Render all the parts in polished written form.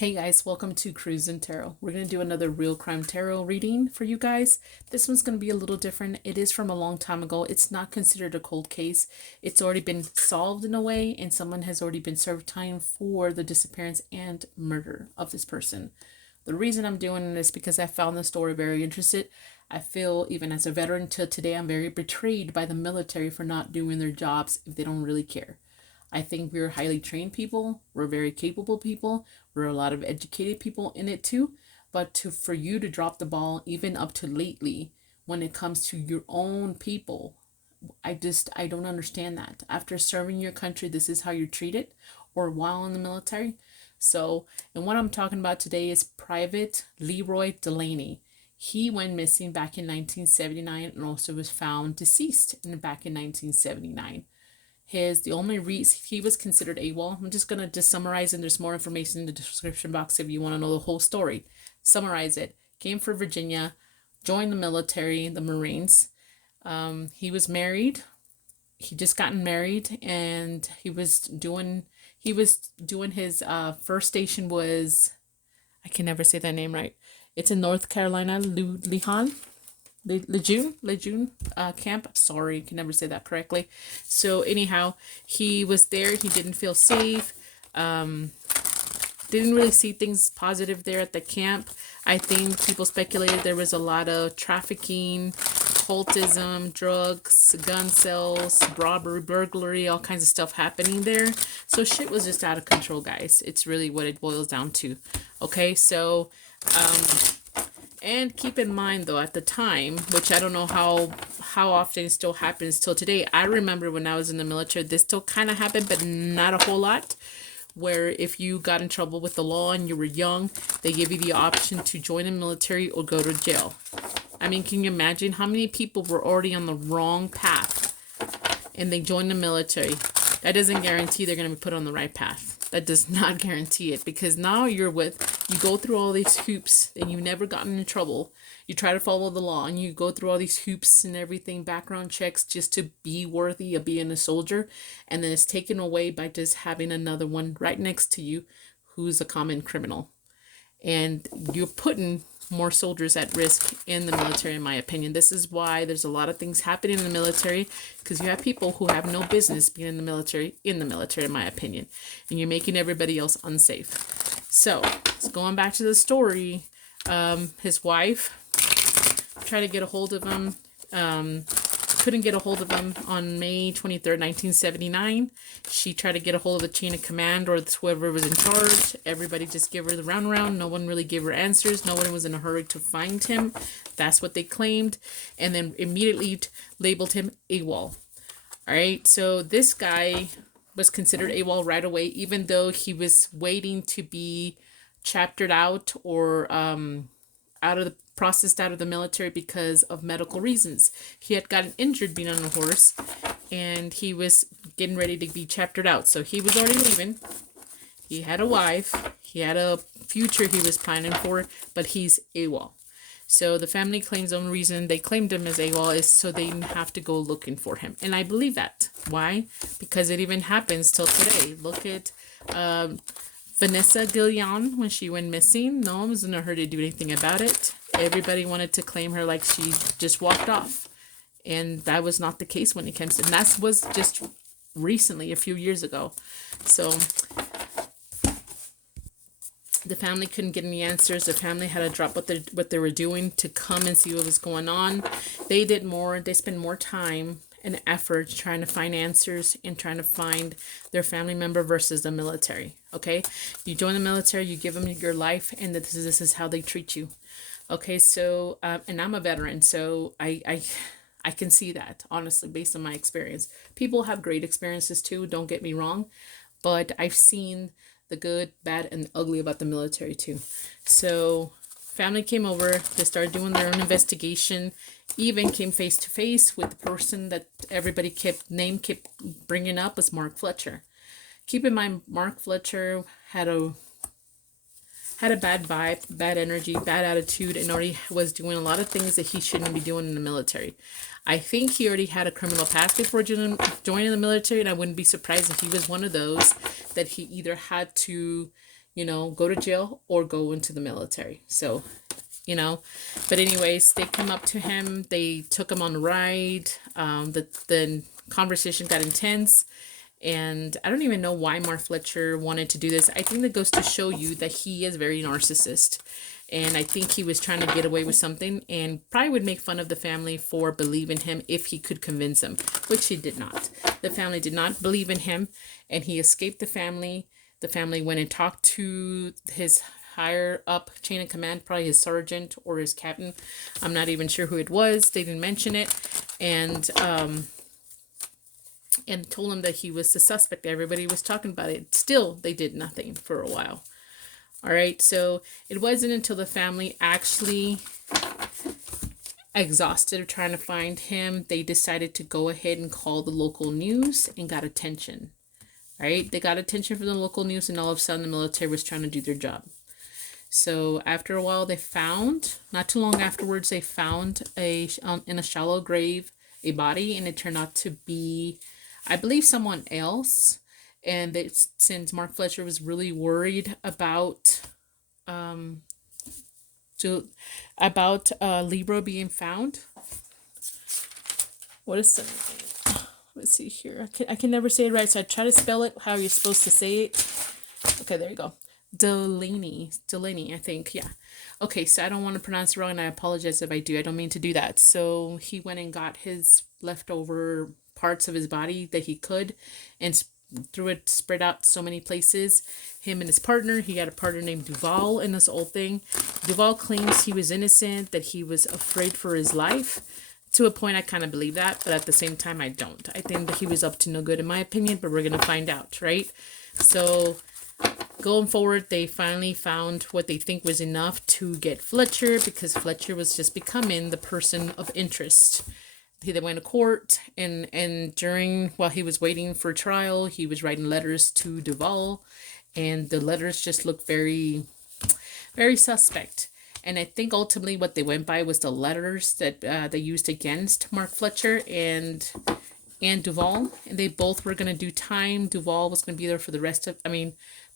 Hey guys, welcome to Cruise and Tarot. We're going to do another real crime tarot reading for you guys. This one's going to be a little different. It is from a long time ago. It's not considered a cold case. It's already been solved in a way, and someone has already been served time for the disappearance and murder of this person. The reason I'm doing this is because I found the story very interesting. I feel, even as a veteran till today, I'm very betrayed by the military for not doing their jobs if they don't really care. I think we're highly trained people. We're very capable people. We're a lot of educated people in it too. But for you to drop the ball, even up to lately, when it comes to your own people, I don't understand that. After serving your country, this is how you're treated, or while in the military. So, and what I'm talking about today is Private Leroy Dulaney. He went missing back in 1979 and also was found deceased back in 1979. The only reason he was considered AWOL, I'm just going to just summarize, and there's more information in the description box if you want to know the whole story. Summarize it. Came from Virginia, joined the military, the Marines. He was married. He just gotten married, and he was doing his first station was, I can never say that name right. It's in North Carolina, Lejeune camp. Sorry, can never say that correctly. So anyhow, he was there. He didn't feel safe. Didn't really see things positive there at the camp. I think people speculated there was a lot of trafficking, cultism, drugs, gun sales, robbery, burglary, all kinds of stuff happening there. So shit was just out of control, guys. It's really what it boils down to. Okay, so and keep in mind, though, at the time, which I don't know how often it still happens till today. I remember when I was in the military, this still kind of happened, but not a whole lot. Where if you got in trouble with the law and you were young, they give you the option to join the military or go to jail. I mean, can you imagine how many people were already on the wrong path and they joined the military? That doesn't guarantee they're going to be put on the right path. That does not guarantee it, because now you go through all these hoops and you've never gotten in trouble. You try to follow the law and you go through all these hoops and everything, background checks, just to be worthy of being a soldier. And then it's taken away by just having another one right next to you who's a common criminal. And you're putting more soldiers at risk in the military, in my opinion. This is why there's a lot of things happening in the military, because you have people who have no business being in the military, in my opinion. And you're making everybody else unsafe. So, going back to the story, his wife tried to get a hold of him, couldn't get a hold of him on May 23rd, 1979. She tried to get a hold of the chain of command or whoever was in charge. Everybody just gave her the runaround. No one really gave her answers. No one was in a hurry to find him. That's what they claimed. And then immediately labeled him AWOL. All right, so this guy was considered AWOL right away, even though he was waiting to be chaptered out or processed out of the military because of medical reasons. He had gotten injured being on a horse, and he was getting ready to be chaptered out. So he was already leaving. He had a wife. He had a future he was planning for, but he's AWOL. So the family claims the only reason they claimed him as AWOL is so they didn't have to go looking for him. And I believe that. Why? Because it even happens till today. Look at Vanessa Guillen when she went missing. No one was in a hurry to do anything about it. Everybody wanted to claim her like she just walked off. And that was not the case when it came to... And that was just recently, a few years ago. So the family couldn't get any answers. The family had to drop what they were doing to come and see what was going on. They did more. They spent more time and effort trying to find answers and trying to find their family member versus the military. Okay, you join the military, you give them your life, and this is how they treat you. Okay, so and I'm a veteran, so I can see that, honestly, based on my experience. People have great experiences too, don't get me wrong, but I've seen the good, bad, and ugly about the military too. So family came over, they started doing their own investigation, even came face to face with the person that everybody kept bringing up as Mark Fletcher. Keep in mind, Mark Fletcher had a bad vibe, bad energy, bad attitude, and already was doing a lot of things that he shouldn't be doing in the military. I think he already had a criminal past before joining the military, and I wouldn't be surprised if he was one of those that he either had to you know, go to jail or go into the military. So, you know, but anyways, they come up to him. They took him on a ride. The conversation got intense. And I don't even know why Mark Fletcher wanted to do this. I think that goes to show you that he is very narcissist. And I think he was trying to get away with something and probably would make fun of the family for believing him if he could convince them, which he did not. The family did not believe in him, and he escaped the family. The family went and talked to his higher up chain of command, probably his sergeant or his captain. I'm not even sure who it was. They didn't mention it. And told him that he was the suspect. Everybody was talking about it. Still, they did nothing for a while. All right, so it wasn't until the family actually exhausted of trying to find him, they decided to go ahead and call the local news and got attention. All right, they got attention from the local news, and all of a sudden the military was trying to do their job. So after a while, they found, not too long afterwards, they found in a shallow grave a body, and it turned out to be, I believe, someone else. And since Mark Fletcher was really worried about Libra being found. What is the name? Let's see here. I can never say it right, so I try to spell it how you're supposed to say it. Okay, there you go. Dulaney, I think. Yeah. Okay, so I don't want to pronounce it wrong, and I apologize if I do. I don't mean to do that. So he went and got his leftover parts of his body that he could and threw it spread out so many places. Him and his partner, he had a partner named Duval in this whole thing. Duval claims he was innocent, that he was afraid for his life. To a point, I kind of believe that, but at the same time, I don't. I think that he was up to no good in my opinion, but we're going to find out, right? So going forward, they finally found what they think was enough to get Fletcher, because Fletcher was just becoming the person of interest. They went to court, and while he was waiting for trial, he was writing letters to Duval, and the letters just looked very, very suspect. And I think ultimately what they went by was the letters that they used against Mark Fletcher and Duval, and they both were going to do time. Duval was going to be there for the rest of,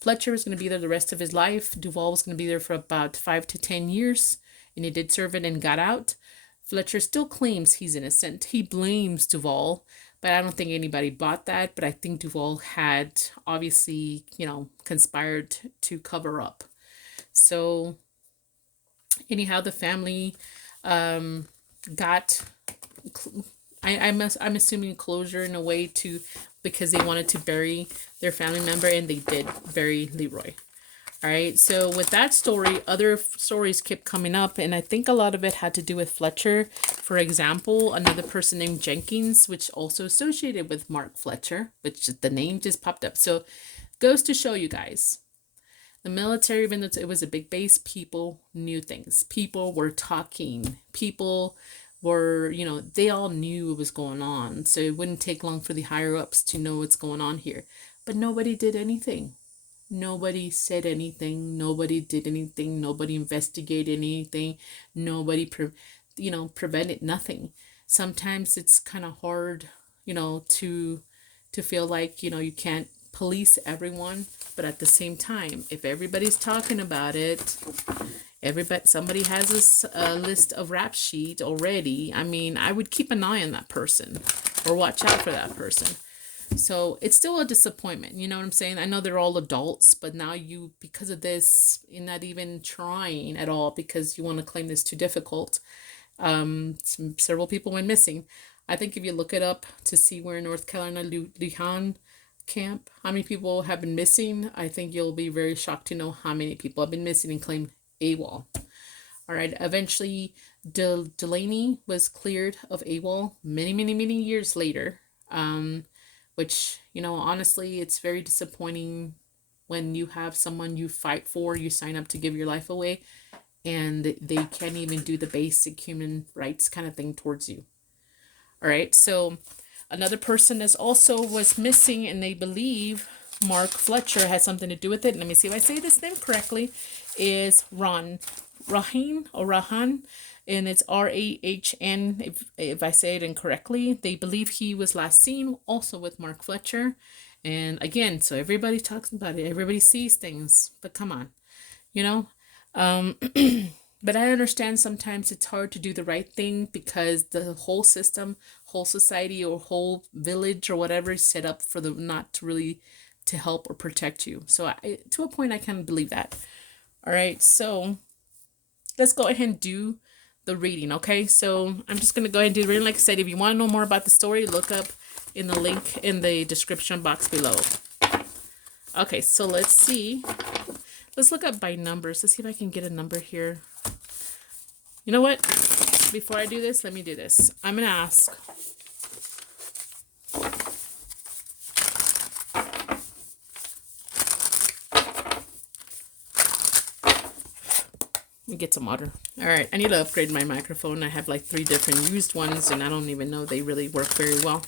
Fletcher was going to be there the rest of his life. Duval was going to be there for about 5 to 10 years, and he did serve it and got out. Fletcher still claims he's innocent. He blames Duval, but I don't think anybody bought that. But I think Duval had obviously, conspired to cover up. So anyhow, the family got, I'm assuming, closure in a way because they wanted to bury their family member, and they did bury Leroy. All right, so with that story, other stories kept coming up, and I think a lot of it had to do with Fletcher. For example, another person named Jenkins, which also associated with Mark Fletcher, which the name just popped up. So goes to show you guys, the military, even though it was a big base, people knew things. People were talking. People were, they all knew what was going on. So it wouldn't take long for the higher ups to know what's going on here. But nobody did anything. Nobody said anything. Nobody did anything. Nobody investigated anything. Nobody, prevented nothing. Sometimes it's kind of hard, to feel like, you can't police everyone. But at the same time, if everybody's talking about it, somebody has a list of rap sheet already. I would keep an eye on that person or watch out for that person. So it's still a disappointment, you know what I'm saying? I know they're all adults, but now because of this, you're not even trying at all because you want to claim this too difficult. Several people went missing. I think if you look it up to see where in North Carolina, Lujan camp, how many people have been missing, I think you'll be very shocked to know how many people have been missing and claimed AWOL. All right, eventually Dulaney was cleared of AWOL many, many, many years later. Which, honestly, it's very disappointing when you have someone you fight for, you sign up to give your life away, and they can't even do the basic human rights kind of thing towards you. All right, so another person that also was missing, and they believe Mark Fletcher has something to do with it. Let me see if I say this name correctly, is Rahan, and it's Rahn, if I say it incorrectly. They believe he was last seen also with Mark Fletcher, And again, so everybody talks about it. Everybody sees things, but come on, you know? But I understand sometimes it's hard to do the right thing because the whole system, whole society, or whole village or whatever is set up for the not to really to help or protect you. So to a point, I can believe that. All right, so let's go ahead and do the reading, okay? So I'm just going to go ahead and do the reading. Like I said, if you want to know more about the story, look up in the link in the description box below. Okay, so let's see. Let's look up by numbers. Let's see if I can get a number here. You know what? Before I do this, let me do this. I'm going to ask. Let me get some water. All right, I need to upgrade my microphone. I have like 3 different used ones, and I don't even know they really work very well.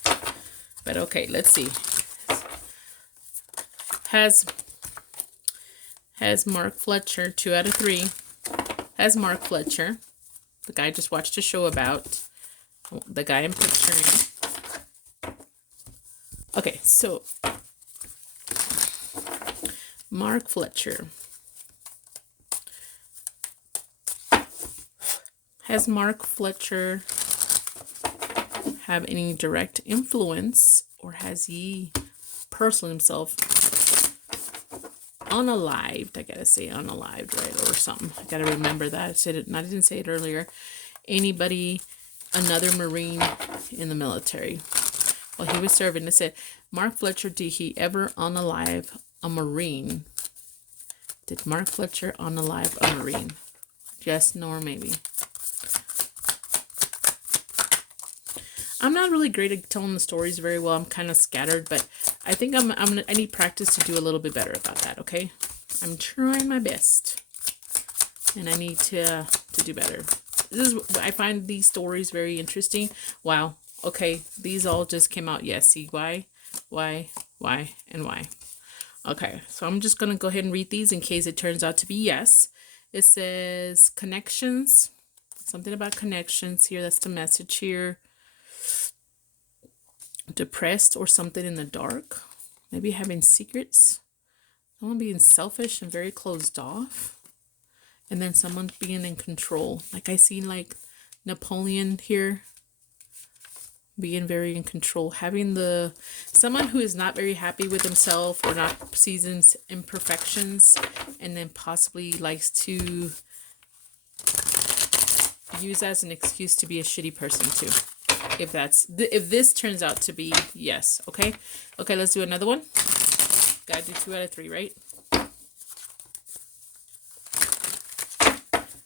But okay, let's see. Has Mark Fletcher, 2 out of 3. Has Mark Fletcher, the guy I just watched a show about, the guy I'm picturing. Okay, so Mark Fletcher. Has Mark Fletcher have any direct influence, or has he personally himself unalived? I gotta say unalived, right? Or something. I gotta remember that. I said it, I didn't say it earlier. Anybody, another Marine in the military while he was serving. It said, Mark Fletcher, did he ever unalive a Marine? Did Mark Fletcher unalive a Marine? Yes, no, or maybe. I'm not really great at telling the stories very well. I'm kind of scattered, but I think I need practice to do a little bit better about that, okay? I'm trying my best, and I need to do better. I find these stories very interesting. Wow. Okay, these all just came out. Yes, see why, and why. Okay, so I'm just going to go ahead and read these in case it turns out to be yes. It says connections. Something about connections here. That's the message here. Depressed or something in the dark. Maybe having secrets. Someone being selfish and very closed off. And then someone being in control. Like I see like Napoleon here. Being very in control. Having someone who is not very happy with himself or not sees his imperfections. And then possibly likes to use as an excuse to be a shitty person too. If this turns out to be yes, okay? Okay, let's do another one. Gotta do 2 out of 3, right? I'm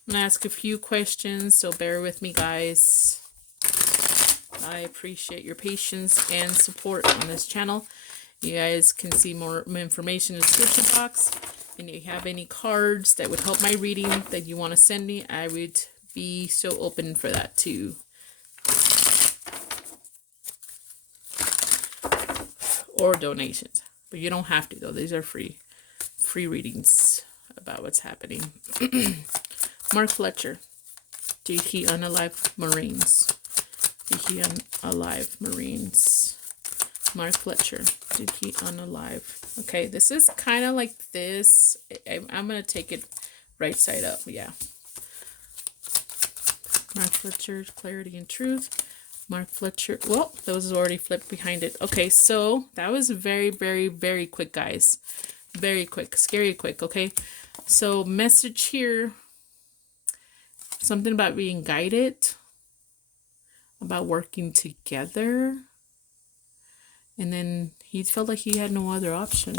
gonna ask a few questions, so bear with me, guys. I appreciate your patience and support on this channel. You guys can see more information in the description box. And if you have any cards that would help my reading that you want to send me, I would be so open for that too. Or donations, but you don't have to though. These are free readings about what's happening. Mark Fletcher, did he unalive Marines? Did he unalive Marines? Mark Fletcher, did he unalive? Okay, this is kind of like this. I'm gonna take it right side up. Yeah. Mark Fletcher, clarity and truth. Mark Fletcher. Well, that was already flipped behind it. Okay, so that was very, very, very quick, guys. Very quick. Scary quick, okay? So message here. Something about being guided. About working together. And then he felt like he had no other option.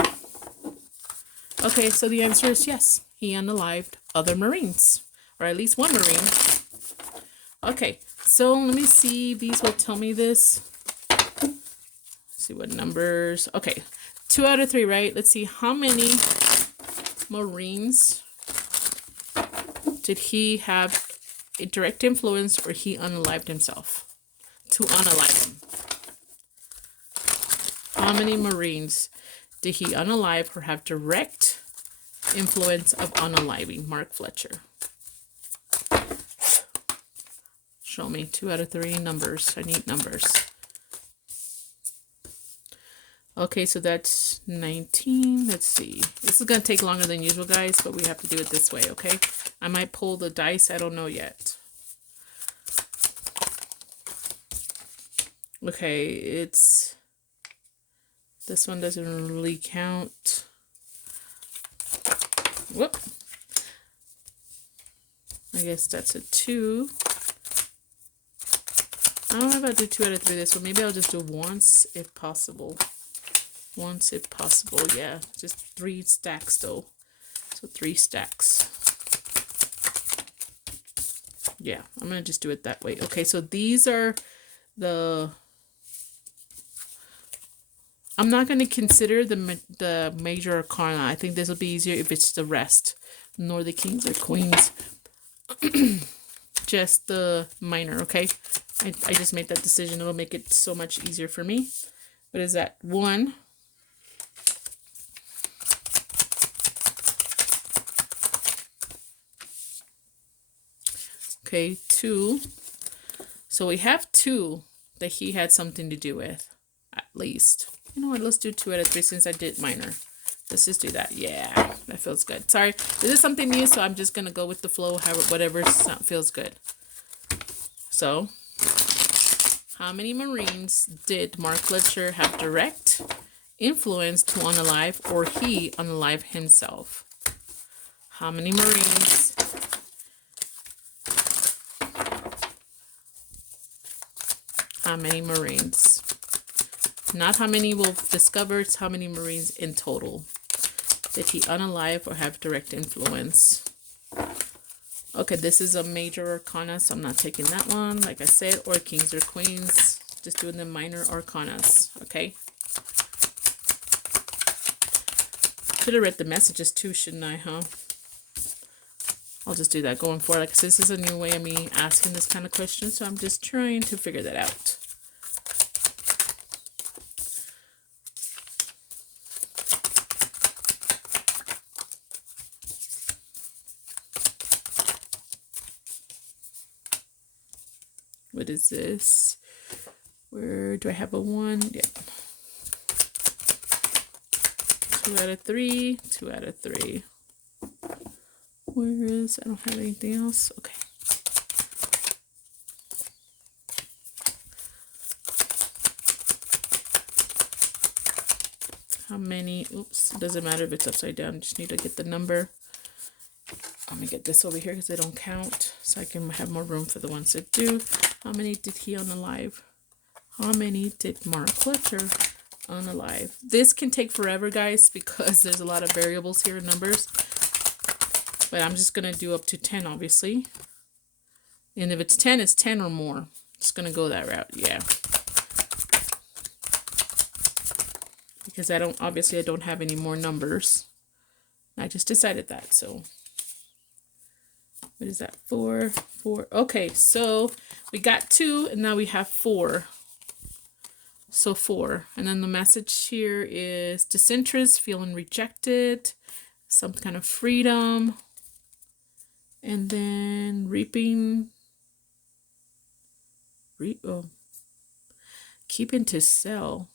Okay, so the answer is yes. He unalived other Marines. Or at least one Marine. Okay, so let me see. These will tell me this. Let's see what numbers. Okay, 2 out of 3, right? Let's see how many Marines did he have a direct influence or he unalived himself to unalive him. How many Marines did he unalive or have direct influence of unaliving? Mark Fletcher. Show me 2 out of 3 numbers. I need numbers. Okay, so that's 19. Let's see. This is going to take longer than usual, guys, but we have to do it this way, okay? I might pull the dice. I don't know yet. Okay, it's... This one doesn't really count. Whoop. I guess that's a 2. I don't know if I'll do 2 out of 3 this one. Maybe I'll just do once if possible. Once if possible, yeah. Just 3 stacks though. So 3 stacks. Yeah, I'm gonna just do it that way. Okay, so these are the... I'm not gonna consider the major arcana. I think this will be easier if it's the rest. Nor the kings or queens. Just the minor, okay? I just made that decision. It'll make it so much easier for me. What is that? 1. Okay, 2. So we have 2 that he had something to do with, at least. You know what? Let's do 2 out of 3 since I did minor. Let's just do that. Yeah, that feels good. Sorry, this is something new, so I'm just gonna go with the flow, whatever feels good. So, how many Marines did Mark Fletcher have direct influence to unalive, or he unalive himself? How many Marines? How many Marines? Not how many we've discovered, it's how many Marines in total. Did he unalive or have direct influence? Okay, this is a major arcana, so I'm not taking that one, like I said, or kings or queens. Just doing the minor arcanas, okay? Should have read the messages too, shouldn't I, huh? I'll just do that going forward. Like I said, this is a new way of me asking this kind of question, so I'm just trying to figure that out. What is this? Where do I have a 1? Yeah. 2 out of 3. 2 out of 3. Where is... I don't have anything else. Okay. How many... Oops. Doesn't matter if it's upside down. Just need to get the number. Let me get this over here because they don't count. So I can have more room for the ones that do. How many did he unalive? How many did Mark Fletcher unalive? This can take forever, guys, because there's a lot of variables here in numbers. But I'm just going to do up to 10, obviously. And if it's 10, it's 10 or more. Just going to go that route, yeah. Because I don't have any more numbers. I just decided that, so... What is that? 4, 4. Okay, so we got 2 and now we have 4. So 4. And then the message here is disinterest, feeling rejected, some kind of freedom, and then reaping, keeping to sell,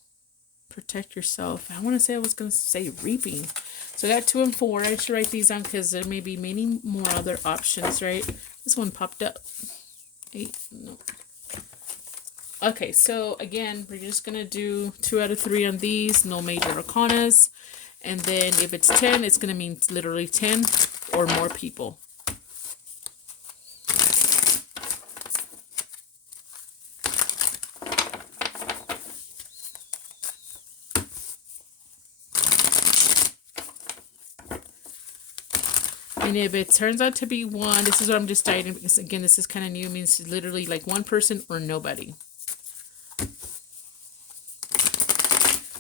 protect yourself. I want to say I was going to say reaping. So I got 2 and 4. I should write these down because there may be many more other options, right? This one popped up. 8, no. Okay, so again, we're just going to do 2 out of 3 on these. No major arcanas. And then if it's 10, it's going to mean literally 10 or more people. And if it turns out to be 1, this is what I'm deciding, because again, this is kind of new. It means literally like 1 person or nobody.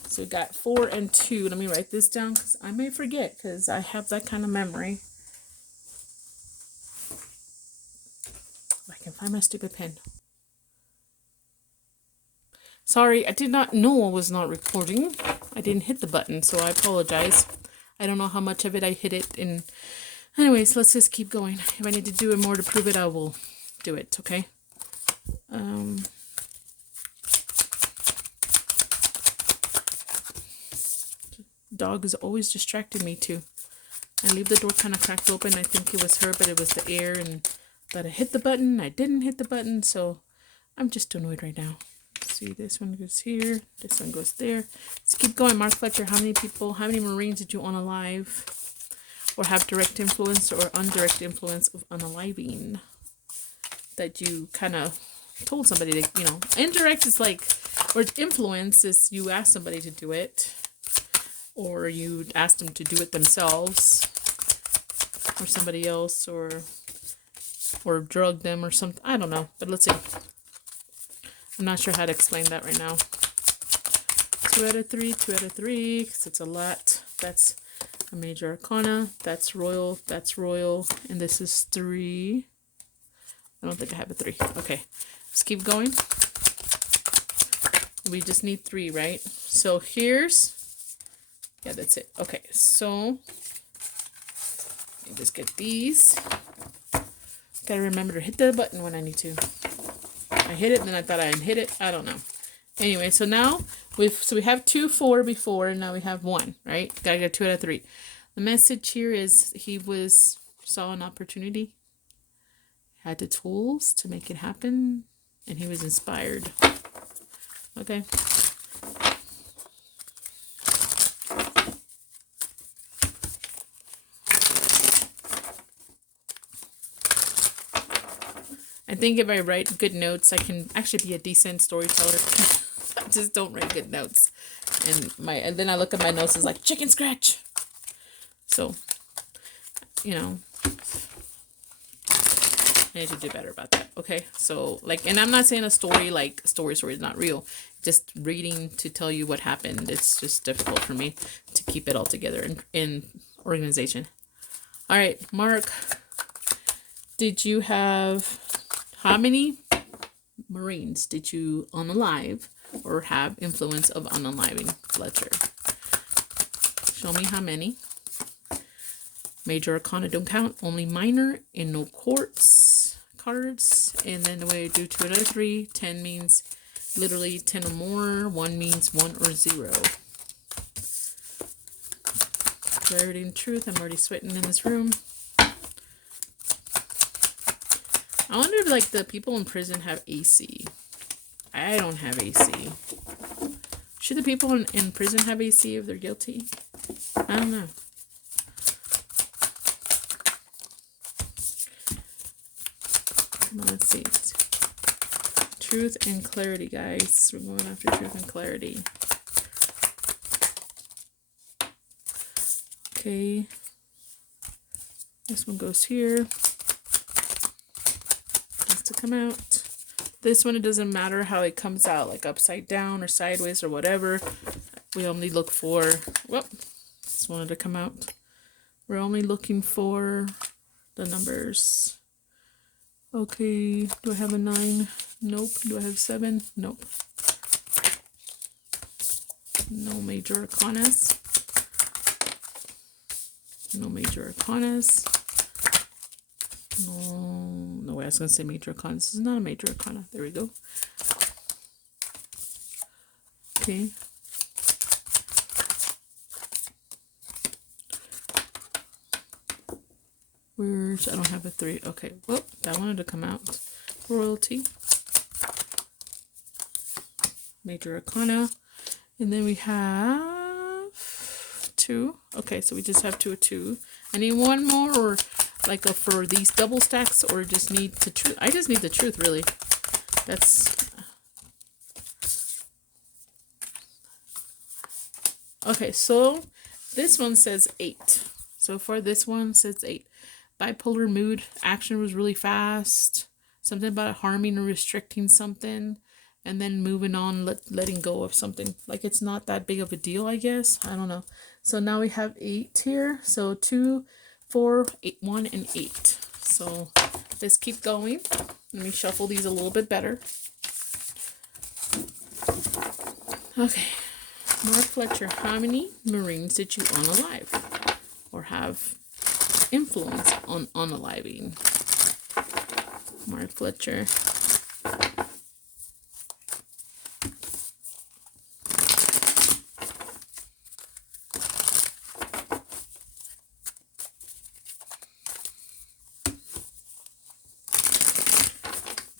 So we got 4 and 2. Let me write this down because I may forget because I have that kind of memory. If I can find my stupid pen. Sorry, I did not know I was not recording. I didn't hit the button, so I apologize. I don't know how much of it I hit it in. Anyways, let's just keep going. If I need to do it more to prove it, I will do it, okay? dog is always distracting me too. I leave the door kind of cracked open. I think it was her, but it was the air, and that I hit the button. I didn't hit the button, so I'm just annoyed right now. See, this one goes here. This one goes there. Let's keep going. Mark Fletcher, how many people, how many Marines did you unalive? Or have direct influence or indirect influence of unaliving? That you kind of told somebody to, you know, indirect is like, or influence is you ask somebody to do it. Or you ask them to do it themselves. Or somebody else, or drug them or something. I don't know, but let's see. I'm not sure how to explain that right now. 2 out of 3, 2 out of 3, because it's a lot. That's a major arcana. That's royal, and this is 3. I don't think I have a 3. Okay, let's keep going. We just need 3, right? So here's, yeah, that's it. Okay, so let me just get these. Gotta remember to hit the button when I need to. I hit it, and then I thought I didn't hit it. I don't know. Anyway, so now we have 2, 4 before, and now we have 1, right? Gotta get 2 out of 3. The message here is he saw an opportunity, had the tools to make it happen, and he was inspired. Okay. I think if I write good notes, I can actually be a decent storyteller. I just don't write good notes. And then I look at my notes, it's like chicken scratch. So, you know, I need to do better about that. Okay. So like, and I'm not saying a story like story is not real. Just reading to tell you what happened. It's just difficult for me to keep it all together in organization. All right, Mark, did you have, how many Marines did you unalive or have influence of unaliving? Fletcher. Show me how many. Major arcana don't count. Only minor and no quartz cards. And then the way I do 2 out of 3. 10 means literally 10 or more. 1 means 1 or 0. Clarity and truth. I'm already sweating in this room. I wonder if, like, the people in prison have AC. I don't have AC. Should the people in prison have AC if they're guilty? I don't know. Come on, let's see. Truth and clarity, guys. We're going after truth and clarity. Okay. This one goes here. To come out. This one, it doesn't matter how it comes out, like upside down or sideways or whatever. We only look for, whoop, just wanted to come out. We're only looking for the numbers. Okay, do I have a 9? Nope. Do I have 7? Nope. No major arcanas. No major arcanas. No way, I was going to say major arcana. This is not a major arcana. There we go. Okay. Where's, I don't have a 3. Okay, well, that wanted to come out. Royalty. Major arcana. And then we have 2. Okay, so we just have 2 of 2. I need 1 more, or like for these double stacks, or just need the truth. I just need the truth, really. That's okay. So this one says 8. So far this one says 8. Bipolar mood. Action was really fast. Something about harming or restricting something, and then moving on, letting go of something. Like it's not that big of a deal, I guess. I don't know. So now we have 8 here. So 2, 4, 8, 1, and 8. So let's keep going. Let me shuffle these a little bit better. Okay. Mark Fletcher, how many Marines did you unalive or have influence on unaliving? Mark Fletcher.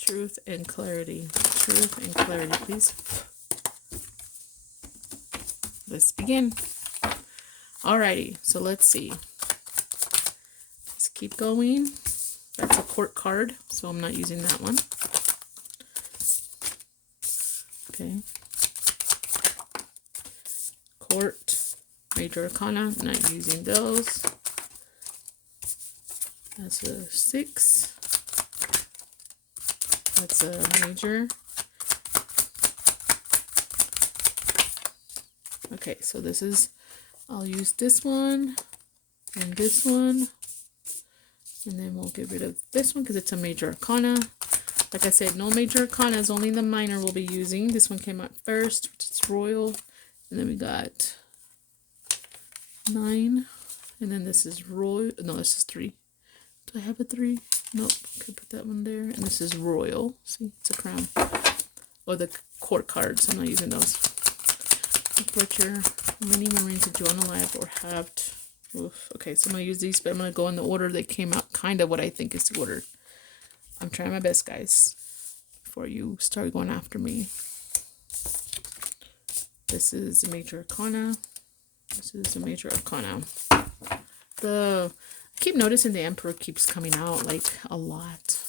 Truth and clarity. Truth and clarity, please. Let's begin. Alrighty, so let's see. Let's keep going. That's a court card, so I'm not using that one. Okay. Court, major arcana, not using those. That's a 6. That's a major. Okay, so this is, I'll use this one and this one. And then we'll get rid of this one because it's a major arcana. Like I said, no major arcanas, only the minor we'll be using. This one came out first, which is royal. And then we got 9. And then this is royal. No, this is 3. Do I have a 3? Nope. Okay, put that one there. And this is royal. See, it's a crown. Or the court cards. I'm not using those. Butcher. How many Marines did you unalive or have? Oof. Okay, so I'm going to use these, but I'm going to go in the order they came out. Kind of what I think is the order. I'm trying my best, guys, before you start going after me. This is a major arcana. This is a major arcana. I keep noticing the Emperor keeps coming out like a lot.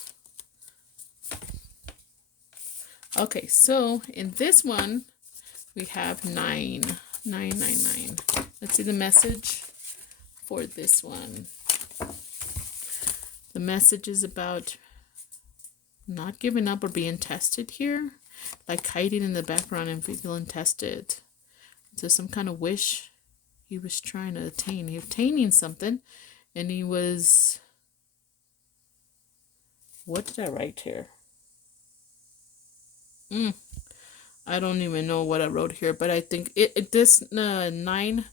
Okay, so in this one, we have 9. 999. Let's see the message for this one. The message is about not giving up or being tested here. Like hiding in the background and feeling tested. So some kind of wish he was trying to attain. He was attaining something. And he was... What did I write here? I don't even know what I wrote here. But I think this 9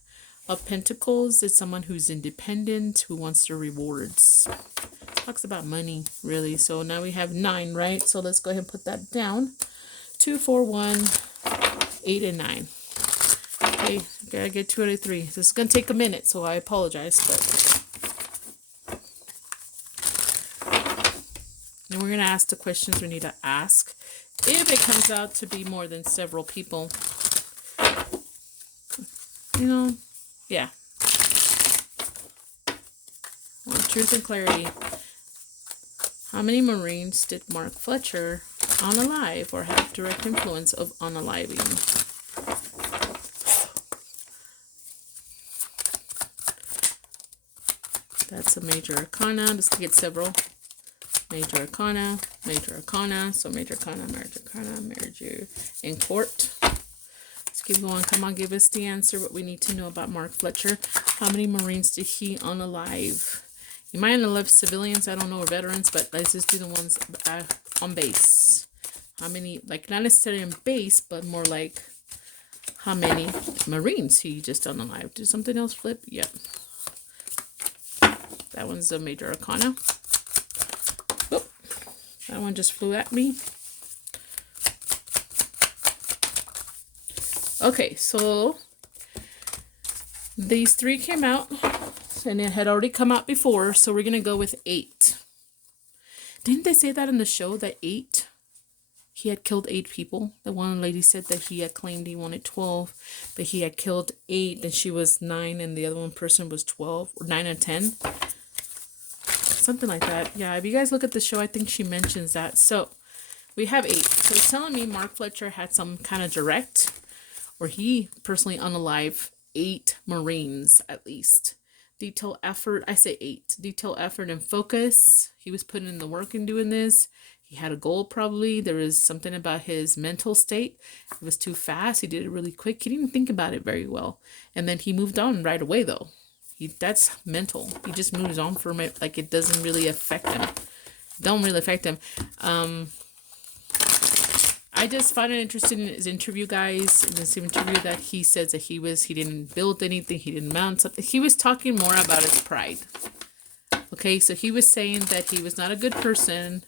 of Pentacles is someone who's independent, who wants the rewards. Talks about money, really. So now we have 9, right? So let's go ahead and put that down. 2, 4, 1, 8, and 9. Okay, gotta get 2 out of 3. This is gonna take a minute, so I apologize, but then we're gonna ask the questions we need to ask. If it comes out to be more than several people, you know, yeah. Well, truth and clarity. How many Marines did Mark Fletcher unalive or have direct influence of unaliving? That's a major arcana. Let's get several. Major arcana, major arcana. So major arcana, major in court. Let's keep going. Come on, give us the answer. What we need to know about Mark Fletcher. How many Marines did he unalive? You might unalive civilians, I don't know, or veterans, but let's just do the ones on base. How many, like not necessarily on base, but more like how many Marines he just unalived. Did something else flip? Yep. That one's a major arcana. Oop. That one just flew at me. Okay, so these 3 came out. And it had already come out before, so we're going to go with 8. Didn't they say that in the show, that 8? He had killed 8 people. The one lady said that he had claimed he wanted 12, but he had killed 8, and she was 9, and the other one person was 12, or 9 and 10. Something like that. Yeah, if you guys look at the show, I think she mentions that. So, we have 8. So, it's telling me Mark Fletcher had some kind of direct, or he personally unalived 8 Marines, at least. Detail effort, I say 8. Detail effort and focus. He was putting in the work in doing this. He had a goal probably. There was something about his mental state. It was too fast. He did it really quick. He didn't think about it very well. And then he moved on right away though. That's mental. He just moves on from it like it doesn't really affect him. Don't really affect him. I just find it interesting in his interview, guys. In this interview that he says that he didn't build anything, he didn't mount something. He was talking more about his pride. Okay, so he was saying that he was not a good person.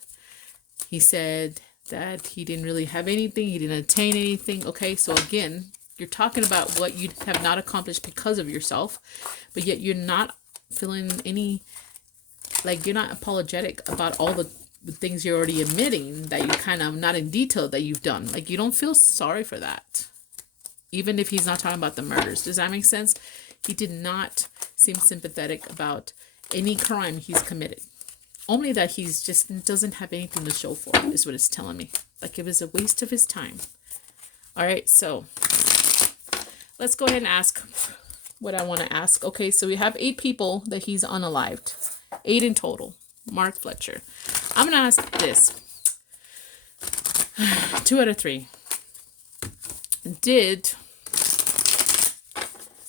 He said that he didn't really have anything, he didn't attain anything. Okay, so again, you're talking about what you have not accomplished because of yourself, but yet you're not feeling any, like you're not apologetic about all the things you're already admitting that you kind of, not in detail, that you've done. Like, you don't feel sorry for that. Even if he's not talking about the murders. Does that make sense? He did not seem sympathetic about any crime he's committed. Only that he's just doesn't have anything to show for it, is what it's telling me. Like, it was a waste of his time. All right, so let's go ahead and ask what I want to ask. Okay, so we have 8 people that he's unalived. 8 in total. Mark Fletcher. I'm going to ask this. 2 out of 3. Did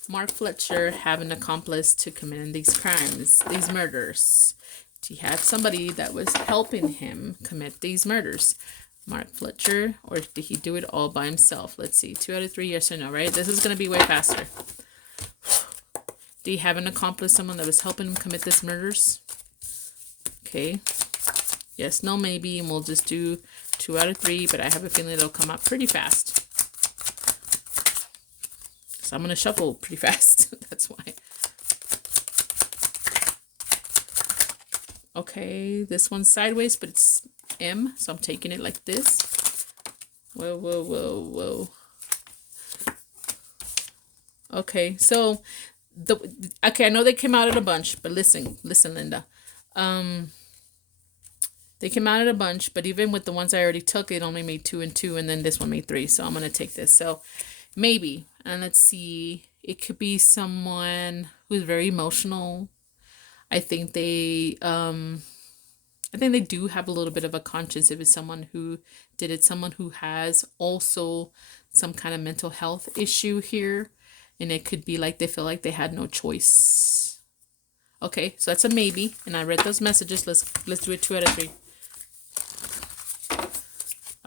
Mark Fletcher have an accomplice to commit these crimes, these murders? Did he have somebody that was helping him commit these murders? Mark Fletcher, or did he do it all by himself? Let's see. 2 out of 3, yes or no, right? This is going to be way faster. Did he have an accomplice, someone that was helping him commit these murders? Okay. Yes, no, maybe, and we'll just do 2 out of 3, but I have a feeling it'll come up pretty fast. So I'm going to shuffle pretty fast. That's why. Okay, this one's sideways, but it's M, so I'm taking it like this. Whoa, whoa, whoa, whoa. Okay, so okay, I know they came out in a bunch, but listen, Linda. They came out in a bunch, but even with the ones I already took, it only made 2 and 2, and then this one made 3. So I'm gonna take this. So maybe, and let's see, it could be someone who's very emotional. I think they do have a little bit of a conscience if it's someone who did it, someone who has also some kind of mental health issue here. And it could be like they feel like they had no choice. Okay, so that's a maybe. And I read those messages. Let's do it 2 out of 3.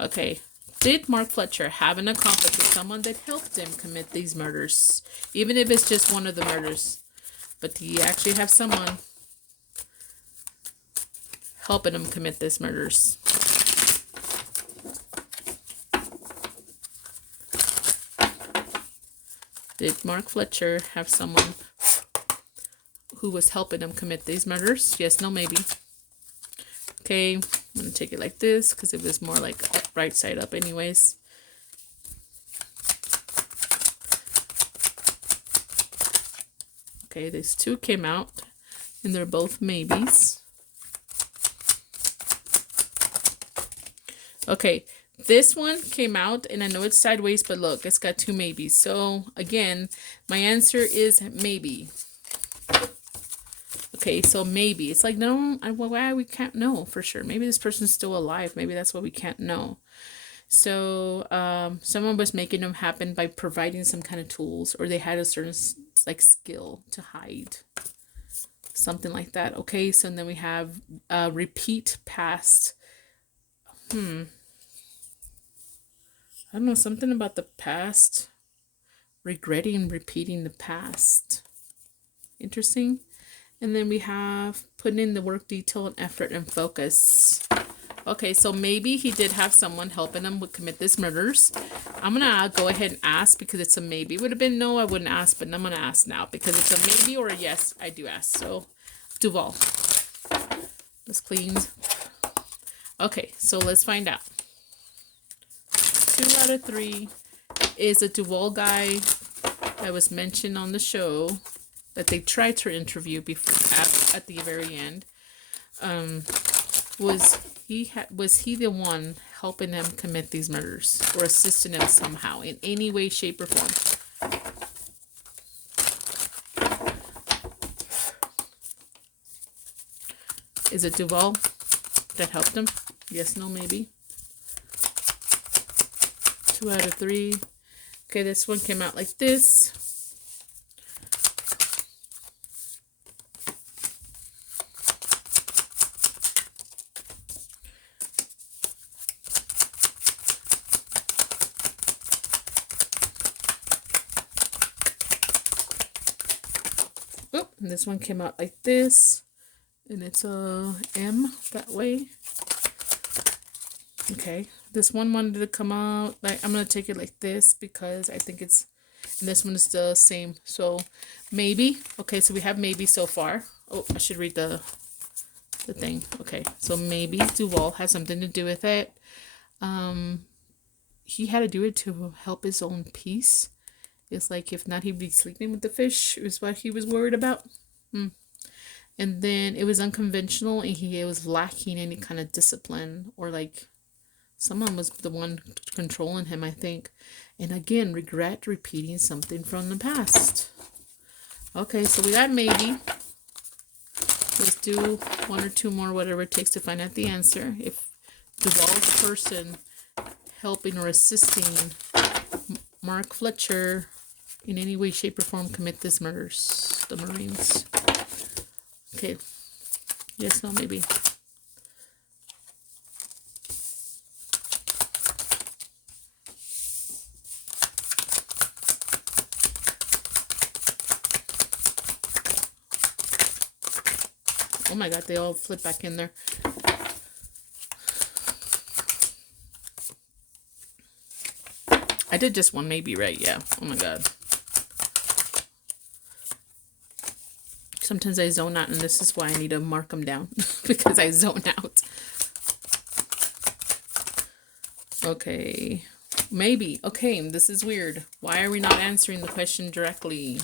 Okay. Did Mark Fletcher have an accomplice with someone that helped him commit these murders? Even if it's just one of the murders. But do you actually have someone helping him commit these murders? Did Mark Fletcher have someone who was helping him commit these murders? Yes, no, maybe. Okay, I'm going to take it like this because it was more like right side up anyways. Okay, these 2 came out and they're both maybes. Okay, this one came out, and I know it's sideways, but look, it's got 2 maybes. So, again, my answer is maybe. Okay, so maybe. It's like, no, why we can't know for sure. Maybe this person's still alive. Maybe that's what we can't know. So, someone was making them happen by providing some kind of tools, or they had a certain, like, skill to hide. Something like that. Okay, so then we have repeat past. I don't know, something about the past. Regretting repeating the past. Interesting. And then we have putting in the work, detail, and effort and focus. Okay, so maybe he did have someone helping him commit these murders. I'm going to go ahead and ask because it's a maybe. It would have been no, I wouldn't ask, but I'm going to ask now because it's a maybe or a yes, I do ask. So, Duval. Let's clean. Okay, so let's find out. 2 out of 3 is a Duval guy that was mentioned on the show that they tried to interview before at the very end. Was he the one helping them commit these murders or assisting them somehow in any way, shape, or form? Is it Duval that helped him? Yes, no, maybe. 2 out of 3. Okay, this one came out like this. Oh, and this one came out like this. And it's a M that way. Okay, this one wanted to come out like, I'm gonna take it like this because I think it's, and this one is the same. So maybe. Okay, so we have maybe so far. Oh, I should read the the thing. Okay, so maybe Duval has something to do with it. He had to do it to help his own peace. It's like, if not, he'd be sleeping with the fish, is what he was worried about. And then it was unconventional, and he was lacking any kind of discipline, or like someone was the one controlling him, I think. And again, regret repeating something from the past. Okay, so we got maybe. Let's do one or two more, whatever it takes to find out the answer. If Duval's person helping or assisting Mark Fletcher in any way, shape, or form commit this murders, the Marines. Okay. Yes, no, maybe. Oh my god, they all flip back in there. I did just one maybe, right? Yeah. Oh my god. Sometimes I zone out, and this is why I need to mark them down. Because I zone out. Okay. Maybe. Okay, this is weird. Why are we not answering the question directly?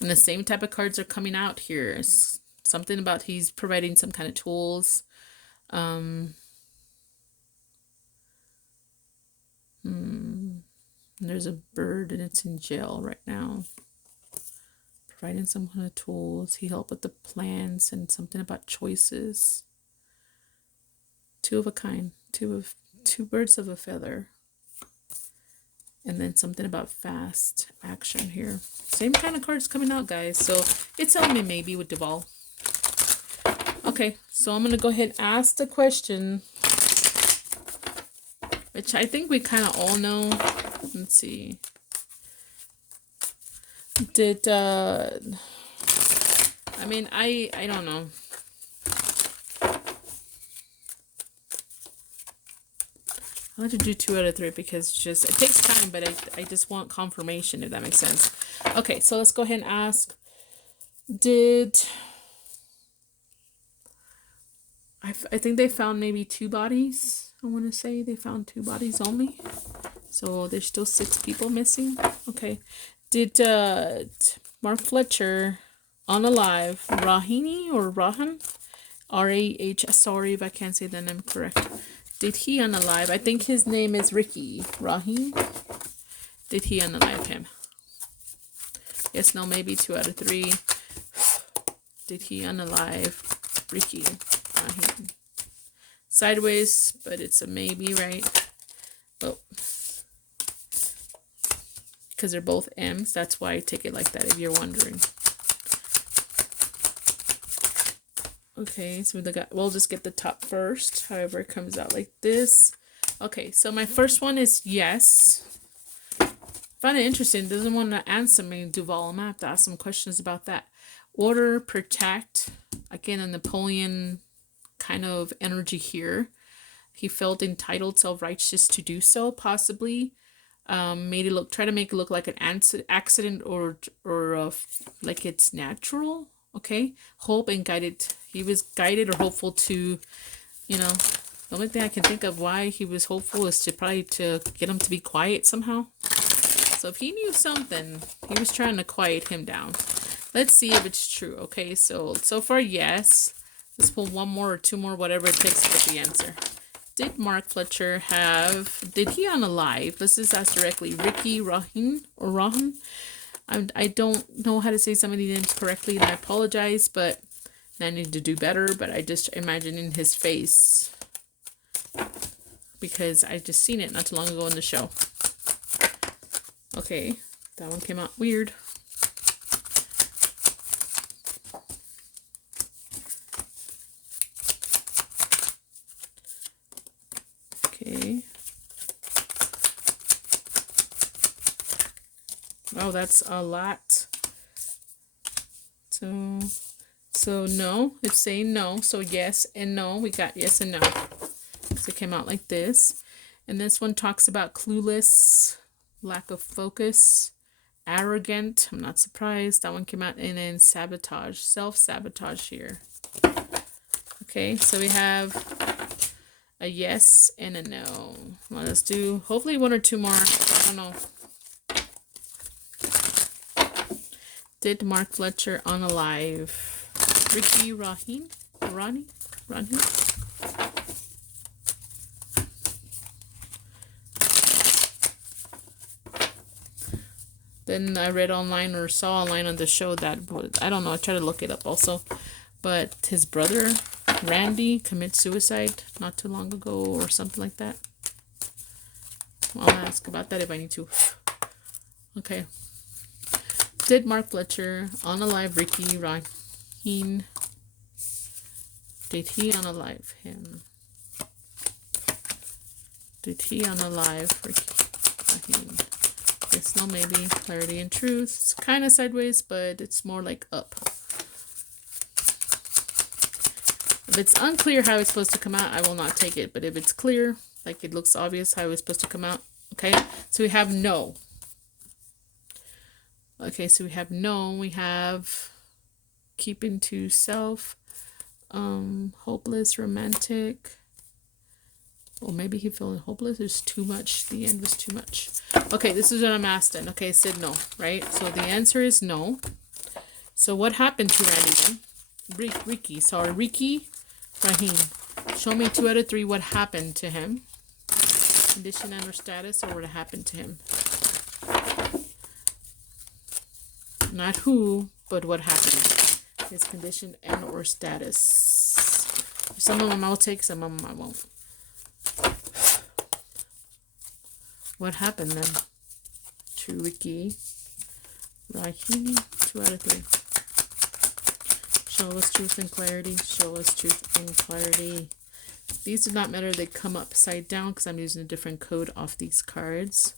And the same type of cards are coming out here. It's something about he's providing some kind of tools. There's a bird, and it's in jail right now. Providing some kind of tools. He helped with the plans, and something about choices. Two of a kind. Two birds of a feather. And then something about fast action here. Same kind of cards coming out, guys. So it's telling me maybe with Duval. Okay, so I'm going to go ahead and ask the question, which I think we kind of all know. Let's see. Did, I mean, I don't know. I like to do 2 out of 3 because just it takes time, but I just want confirmation, if that makes sense. Okay, so let's go ahead and ask. I think they found maybe 2 bodies. I want to say they found 2 bodies only. So there's still 6 people missing. Okay. Did Mark Fletcher unalive Rahini or Rahan? R-A-H, sorry if I can't say the name correct. Did he unalive? I think his name is Ricky. Rahim? Did he unalive him? Yes, no, maybe 2 out of 3. Did he unalive Ricky? Rahim? Sideways, but it's a maybe, right? Oh. Because they're both M's. That's why I take it like that, if you're wondering. Okay, so we'll just get the top first. However, it comes out like this. Okay, so my first one is yes. Find it interesting. Doesn't want to answer me, Duval. I'm going to have to ask some questions about that. Order, protect. Again, a Napoleon kind of energy here. He felt entitled, self-righteous to do so, possibly. Made it try to make it look like an accident or like it's natural. Okay, hope and guided. He was guided or hopeful to, you know, the only thing I can think of why he was hopeful is to probably to get him to be quiet somehow. So if he knew something, he was trying to quiet him down. Let's see if it's true. Okay, so far, yes. Let's pull 1 more or 2 more, whatever it takes to get the answer. Did Mark Fletcher did he unalive? Let's just ask directly. Ricky Rahin or Rahan? I don't know how to say some of these names correctly, and I apologize, but I need to do better. But I just imagining his face because I just seen it not too long ago in the show. Okay, that one came out weird. Okay. Oh, that's a lot. So no, it's saying no. So yes and no. We got yes and no. So it came out like this. And this one talks about clueless, lack of focus, arrogant. I'm not surprised. That one came out. And then sabotage, self-sabotage here. Okay, so we have a yes and a no. Well, let's do hopefully one or two more. I don't know. Did Mark Fletcher unalive? Ricky Ronnie? Then I read online or saw online on the show that, I don't know, I tried to look it up also, but his brother, Randy, commit suicide not too long ago or something like that. I'll ask about that if I need to. Okay. Did Mark Fletcher unalive Ricky Raheen? Did he unalive him? Did he unalive Ricky Raheen? Yes, no, maybe. Clarity and truth. It's kind of sideways, but it's more like up. If it's unclear how it's supposed to come out, I will not take it. But if it's clear, like it looks obvious how it's supposed to come out, okay? So we have no. Okay, so we have no. We have keeping to self, hopeless, romantic. Or maybe he feeling hopeless. There's too much. The end was too much. Okay, this is what I'm asking. Okay, I said no, right? So the answer is no. So what happened to Randy then? Ricky Rahim. Show me 2 out of 3 what happened to him. Condition and or status, or what happened to him. Not who, but what happened. His condition and or status. Some of them I'll take, some of them I won't. What happened then to Ricky Rahim? 2 out of 3. Show us truth and clarity. Show us truth and clarity. These do not matter. They come upside down because I'm using a different code off these cards.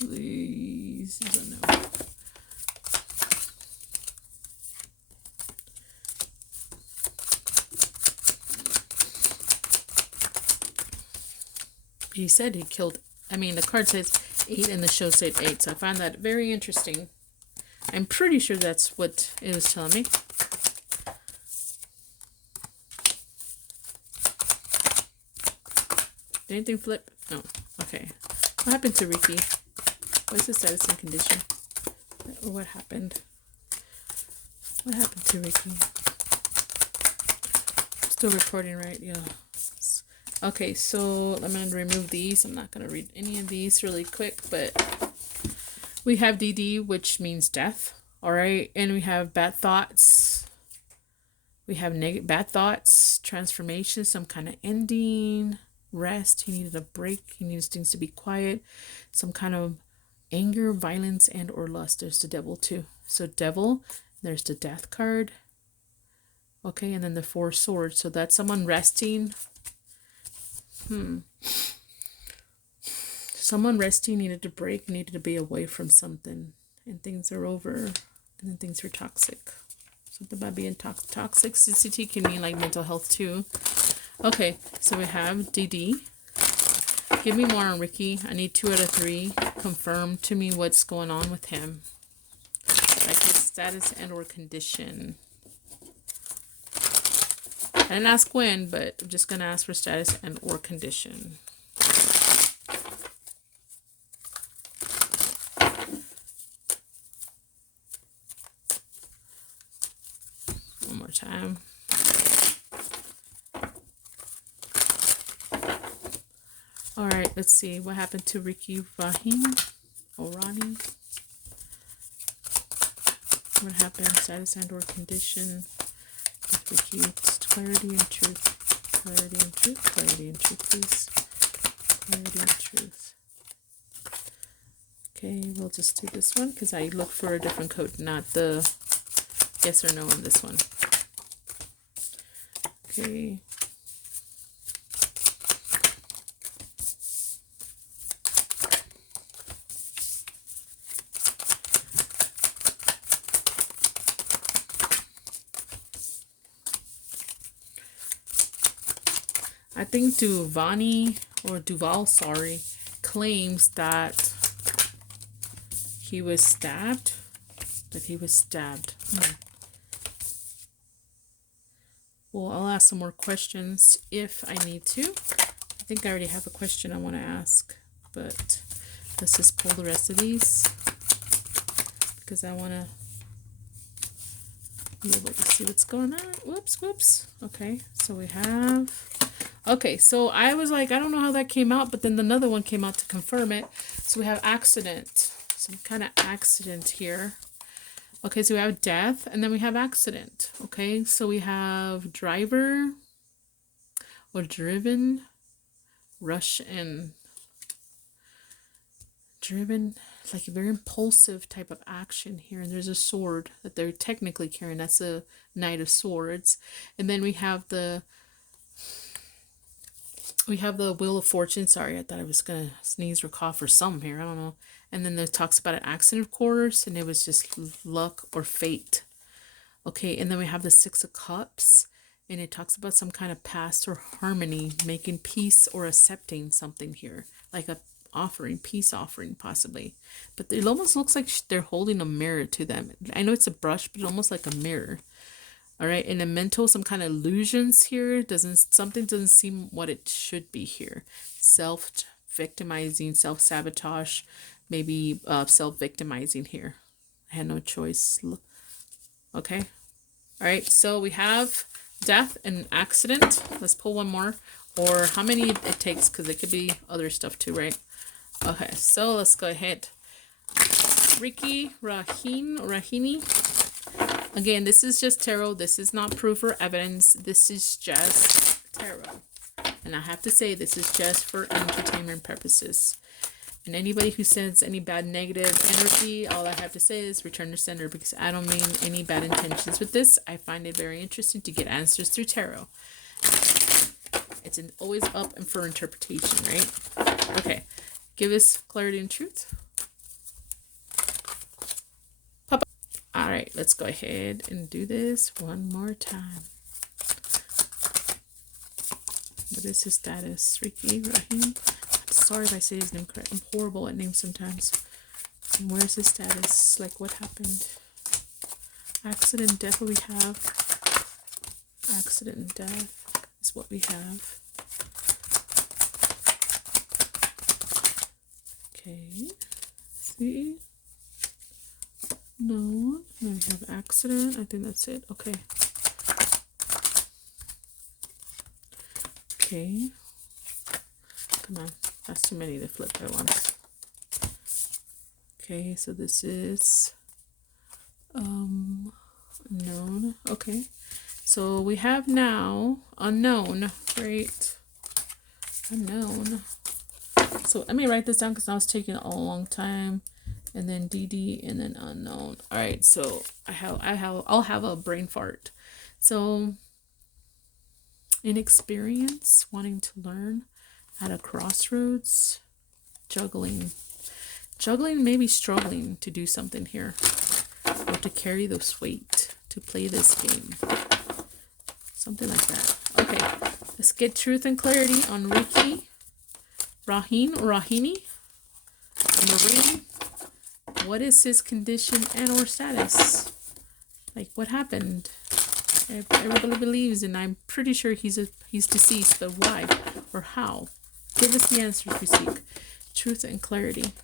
These is a no. He said he killed, I mean, the card says 8 and the show said 8. So I find that very interesting. I'm pretty sure that's what it was telling me. Did anything flip? No. Okay. What happened to Ricky? What's the status and condition? Or what happened? What happened to Ricky? Still recording, right? Yeah. Okay, so I'm going to remove these. I'm not going to read any of these really quick, but we have DD, which means death. All right, and we have bad thoughts. We have bad thoughts, transformation, some kind of ending, rest. He needed a break. He needs things to be quiet. Some kind of anger, violence, and or lust. There's the devil too. So devil, there's the death card. Okay, and then the 4 swords. So that's someone resting. Someone resting, needed to break, needed to be away from something, and things are over, and then things were toxic. Something about being toxicity can mean like mental health too. Okay, so we have DD. Give me more on Ricky. I need 2 out of 3. Confirm to me what's going on with him, like his status and or condition. I didn't ask when, but I'm just going to ask for status and or condition. One more time. All right, let's see. What happened to Ricky Rahim or Ronnie? What happened? Status and or condition. Ricky, it's clarity and truth. Clarity and truth. Clarity and truth, please. Clarity and truth. Okay, we'll just do this one because I look for a different code, not the yes or no on this one. Okay. I think Dulaney or Duval, sorry, claims that he was stabbed. That he was stabbed. Well, I'll ask some more questions if I need to. I think I already have a question I want to ask, but let's just pull the rest of these because I want to be able to see what's going on. Whoops. Okay, so we have... Okay, so I was like, I don't know how that came out, but then another one came out to confirm it. So we have accident. Some kind of accident here. Okay, so we have death, and then we have accident. Okay, so we have driver or driven, rush and driven, like a very impulsive type of action here. And there's a sword that they're technically carrying. That's a Knight of Swords. And then we have the Wheel of Fortune. Sorry, I thought I was gonna sneeze or cough or something here. I don't know. And then it talks about an accident, of course, and it was just luck or fate. Okay, and then we have the Six of Cups, and it talks about some kind of past or harmony, making peace or accepting something here, like a offering, peace offering possibly. But it almost looks like they're holding a mirror to them. I know it's a brush, but almost like a mirror. All right, in a mental, some kind of illusions here. Something doesn't seem what it should be here. Self-victimizing, self-sabotage, maybe self-victimizing here. I had no choice. Okay. All right, so we have death and accident. Let's pull one more, or how many it takes, because it could be other stuff too, right? Okay, so let's go ahead. Ricky Rahini. Again, this is just tarot. This is not proof or evidence. This is just tarot. And I have to say, this is just for entertainment purposes. And anybody who sends any bad negative energy, all I have to say is return to sender, because I don't mean any bad intentions with this. I find it very interesting to get answers through tarot. It's always up and for interpretation, right? Okay. Give us clarity and truth. All right, let's go ahead and do this one more time. What is his status? Ricky Rahim. I'm sorry if I say his name correct. I'm horrible at names sometimes. And where's his status? Like, what happened? Accident, death, what we have. Accident and death is what we have. Okay. See? No. Then we have accident. I think that's it. Okay. Okay. Come on. That's too many to flip at once. Okay, so this is unknown. Okay. So we have now unknown, right? Unknown. So let me write this down because I was taking a long time. And then DD and then unknown. All right, so I'll have a brain fart. So inexperience, wanting to learn, at a crossroads, juggling, maybe struggling to do something here, or to carry this weight, to play this game, something like that. Okay, let's get truth and clarity on Ricky Rahini, Marine. What is his condition and or status? Like, what happened? Everybody believes, and I'm pretty sure he's deceased, but why or how? Give us the answers we seek. Truth and clarity.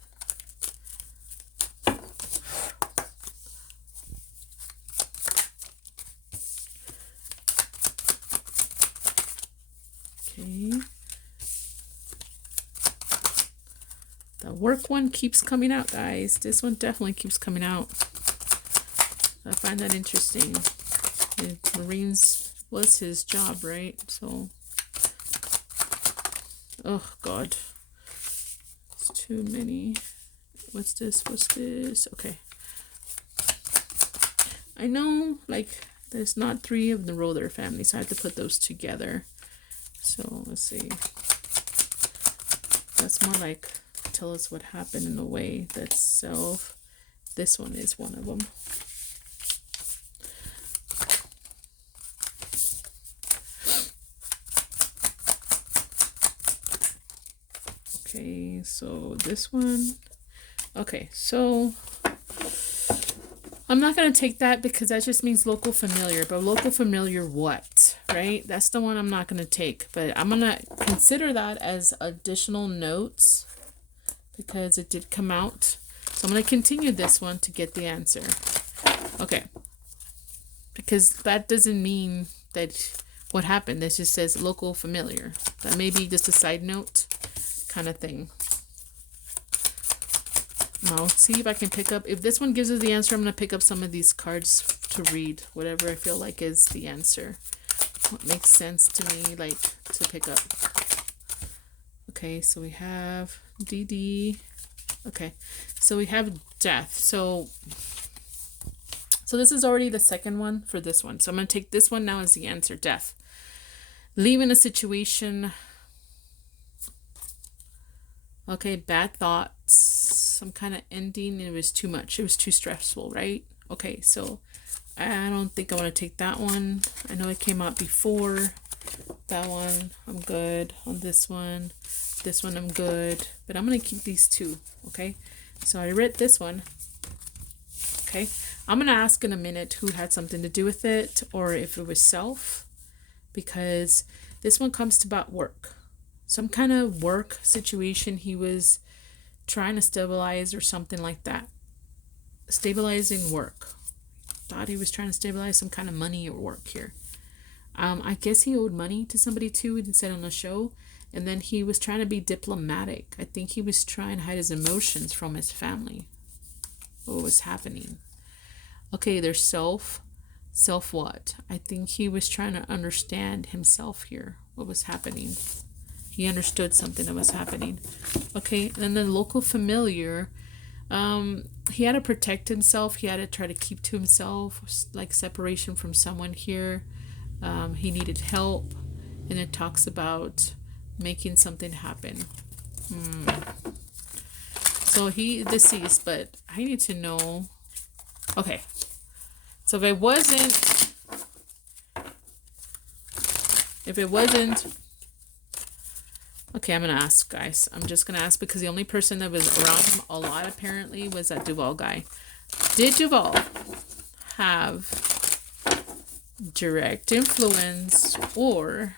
Okay. The work one keeps coming out, guys. This one definitely keeps coming out. I find that interesting. The Marines was his job, right? So, oh God, it's too many. What's this? What's this? Okay. I know, like, there's not 3 of the Roller family, so I have to put those together. So let's see. That's more like tell us what happened in a way. That's self. This one is one of them. Okay, so this one. Okay, so I'm not going to take that because that just means local familiar. But local familiar what? Right? That's the one I'm not going to take. But I'm going to consider that as additional notes because it did come out. So I'm going to continue this one to get the answer. Okay. Because that doesn't mean that what happened. This just says local familiar. That may be just a side note kind of thing. I'll see if I can pick up. If this one gives us the answer, I'm going to pick up some of these cards to read. Whatever I feel like is the answer. What makes sense to me, like, to pick up. Okay, so we have DD. Okay, so we have death. So this is already the second one for this one. So I'm going to take this one now as the answer, death. Leaving a situation. Okay, bad thoughts, some kind of ending. It was too much. It was too stressful, right? Okay, so I don't think I want to take that one. I know it came out before. That one, I'm good. On this one, I'm good. But I'm going to keep these two, okay? So I read this one. Okay, I'm going to ask in a minute who had something to do with it or if it was self. Because this one comes to about work. Some kind of work situation he was trying to stabilize or something like that. Stabilizing work. Thought he was trying to stabilize some kind of money or work here. I guess he owed money to somebody too, he said on the show. And then he was trying to be diplomatic. I think he was trying to hide his emotions from his family. What was happening? Okay, there's self. Self what? I think he was trying to understand himself here. What was happening? He understood something that was happening. Okay, and then local familiar. He had to protect himself. He had to try to keep to himself, like separation from someone here. He needed help. And it talks about making something happen. So he deceased, but I need to know. Okay. So if it wasn't, okay, I'm going to ask, guys. I'm just going to ask because the only person that was around him a lot apparently was that Duval guy. Did Duval have direct influence or,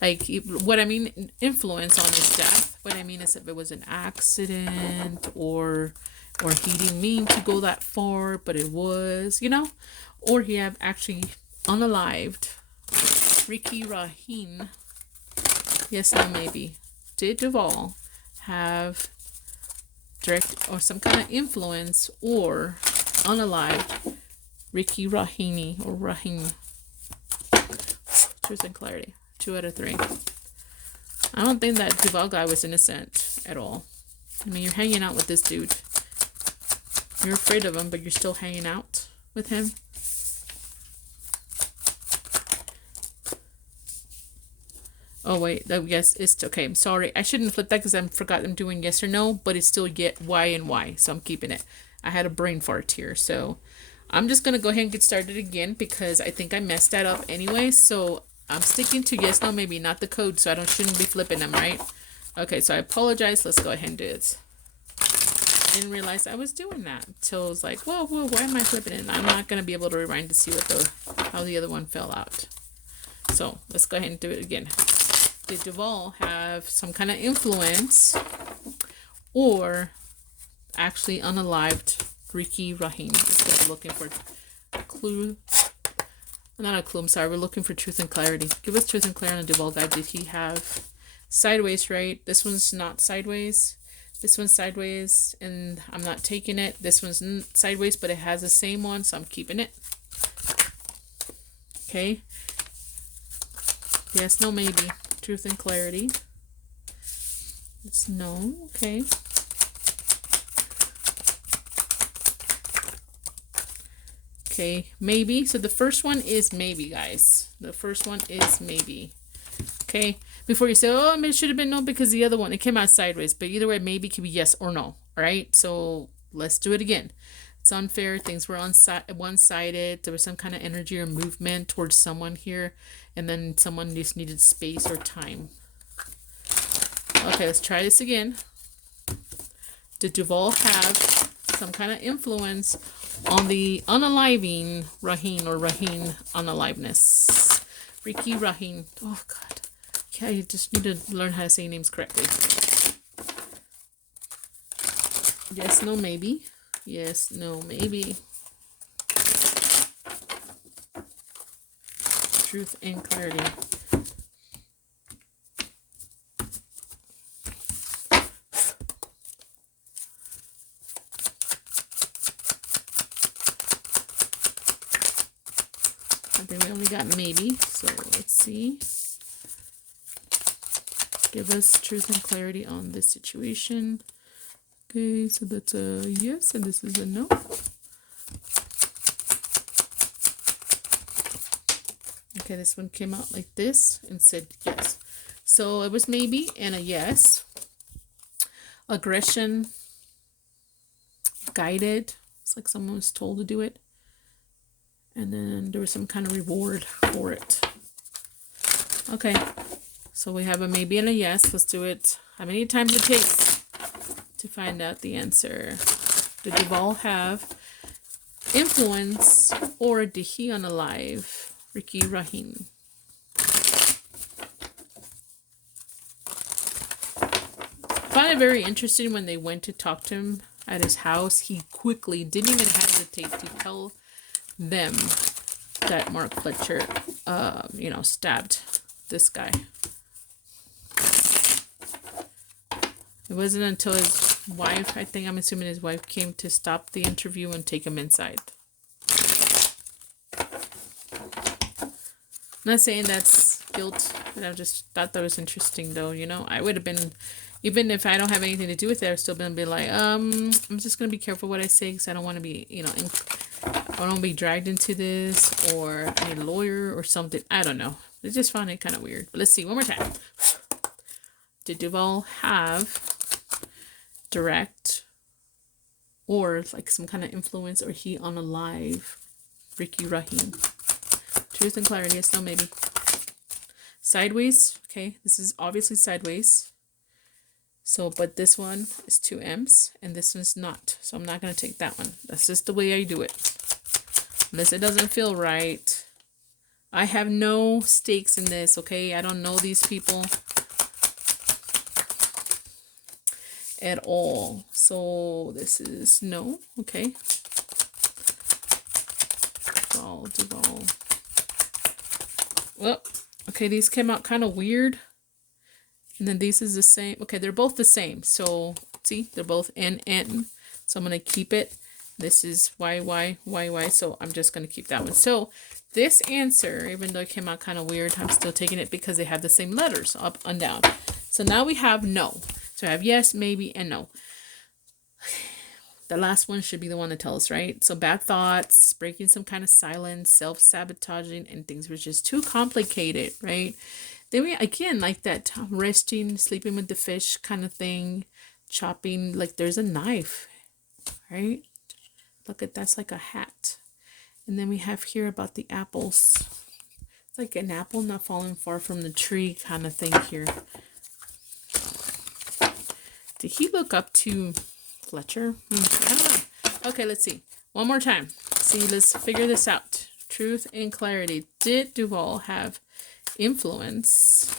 like, what I mean, influence on his death? What I mean is if it was an accident or he didn't mean to go that far, but it was, you know? Or he have actually unalived Ricky Rahim. Yes, no, maybe. Did Duval have direct or some kind of influence or unalived Ricky Rahimi or Rahim? Truth and clarity. 2 out of 3. I don't think that Duval guy was innocent at all. I mean, you're hanging out with this dude. You're afraid of him, but you're still hanging out with him. Oh, wait. Oh, yes, it's okay. I'm sorry. I shouldn't flip that because I forgot I'm doing yes or no, but it's still yet Y and Y, so I'm keeping it. I had a brain fart here, so I'm just going to go ahead and get started again because I think I messed that up anyway, so I'm sticking to yes, no, maybe, not the code, so shouldn't be flipping them, right? Okay, so I apologize. Let's go ahead and do it. I didn't realize I was doing that until I was like, whoa, why am I flipping it? I'm not going to be able to rewind to see how the other one fell out. So let's go ahead and do it again. Did Duval have some kind of influence or actually unalived Ricky Rahim? We're looking for a clue. Not a clue, I'm sorry. We're looking for truth and clarity. Give us truth and clarity on the Duval guy. Did he have sideways, right? This one's not sideways. This one's sideways, and I'm not taking it. This one's sideways, but it has the same one, so I'm keeping it. Okay. Yes, no, maybe. Truth and clarity. It's no. Okay. Okay, maybe. So the first one is maybe, guys. The first one is maybe. Okay. Before you say, oh, it should have been no because the other one, it came out sideways. But either way, maybe could be yes or no. All right. So let's do it again. It's unfair. Things were one-sided. There was some kind of energy or movement towards someone here. And then someone just needed space or time. Okay, let's try this again. Did Duval have some kind of influence on the unaliving Raheen or Raheen unaliveness. Ricky Raheen. Oh, God. Yeah, you just need to learn how to say names correctly. Yes, no, maybe. Yes, no, maybe. Truth and clarity. I think we only got maybe, so let's see. Give us truth and clarity on this situation. Okay, so that's a yes, and this is a no. Okay, this one came out like this and said yes. So it was maybe and a yes. Aggression. Guided. It's like someone was told to do it. And then there was some kind of reward for it. Okay. So we have a maybe and a yes. Let's do it. How many times it takes to find out the answer? Did Duval have influence or did he unalive Ricky Raheen? I find it very interesting when they went to talk to him at his house. He quickly didn't even hesitate to tell them that Mark Fletcher, stabbed this guy. It wasn't until his wife, I'm assuming his wife came to stop the interview and take him inside. I'm not saying that's guilt, but I just thought that was interesting though, I would have been, even if I don't have anything to do with it, I've still been like, I'm just going to be careful what I say because I don't want to be, I don't want to be dragged into this or a lawyer or something. I don't know. I just found it kind of weird. But let's see one more time. Did Duval have direct or like some kind of influence or he unalive Ricky Raheen? Truth and clarity, yes, no, maybe. Sideways, okay, this is obviously sideways. So, but this one is 2 M's and this one's not. So I'm not going to take that one. That's just the way I do it. Unless it doesn't feel right. I have no stakes in this, okay? I don't know these people at all. So this is no, okay? Duval. Well, okay, these came out kind of weird. And then these is the same. Okay, they're both the same. So, see, they're both N. So I'm going to keep it. This is Y. So I'm just going to keep that one. So this answer, even though it came out kind of weird, I'm still taking it because they have the same letters up and down. So now we have no. So I have yes, maybe, and no. The last one should be the one to tell us, right? So bad thoughts, breaking some kind of silence, self-sabotaging, and things were just too complicated, right? Then we, again, like that resting, sleeping with the fish kind of thing, chopping, like there's a knife, right? Look at that's like a hat. And then we have here about the apples. It's like an apple not falling far from the tree kind of thing here. Did he look up to Fletcher? I don't know. Okay, let's see. One more time. See, let's figure this out. Truth and clarity. Did Duval have influence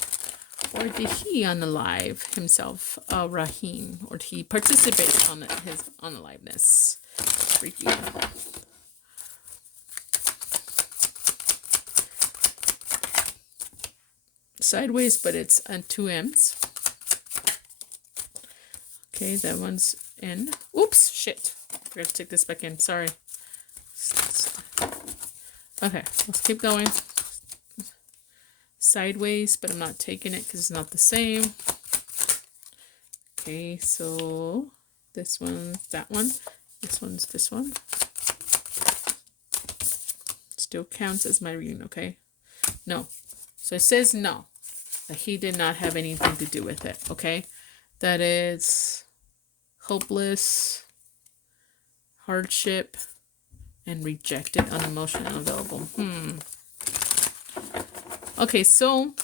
or did he unalive himself, Raheen? Or did he participate on his unaliveness? Freaky. Sideways, but it's on 2 M's. Okay, that one's in. Oops, shit. I forgot to take this back in. Sorry. Okay, let's keep going. Sideways, but I'm not taking it because it's not the same. Okay, so this one's that one. This one's this one. Still counts as my reading, okay? No. So it says no. That he did not have anything to do with it, okay? That is hopeless, hardship, and rejected, unemotional, unavailable. Okay, so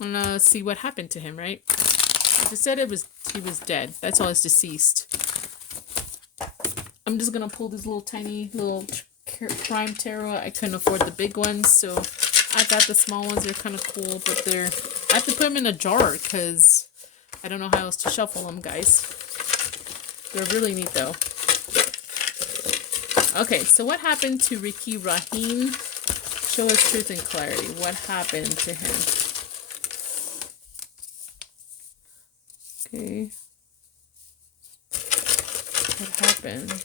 I'm gonna see what happened to him, right? It said he was dead. That's all, it's deceased. I'm just gonna pull this little tiny little prime tarot. I couldn't afford the big ones, so I got the small ones. They're kind of cool, but I have to put them in a jar because I don't know how else to shuffle them, guys. They're really neat though. Okay, so what happened to Ricky Rahim? Show us truth and clarity. What happened to him? Okay. What happened?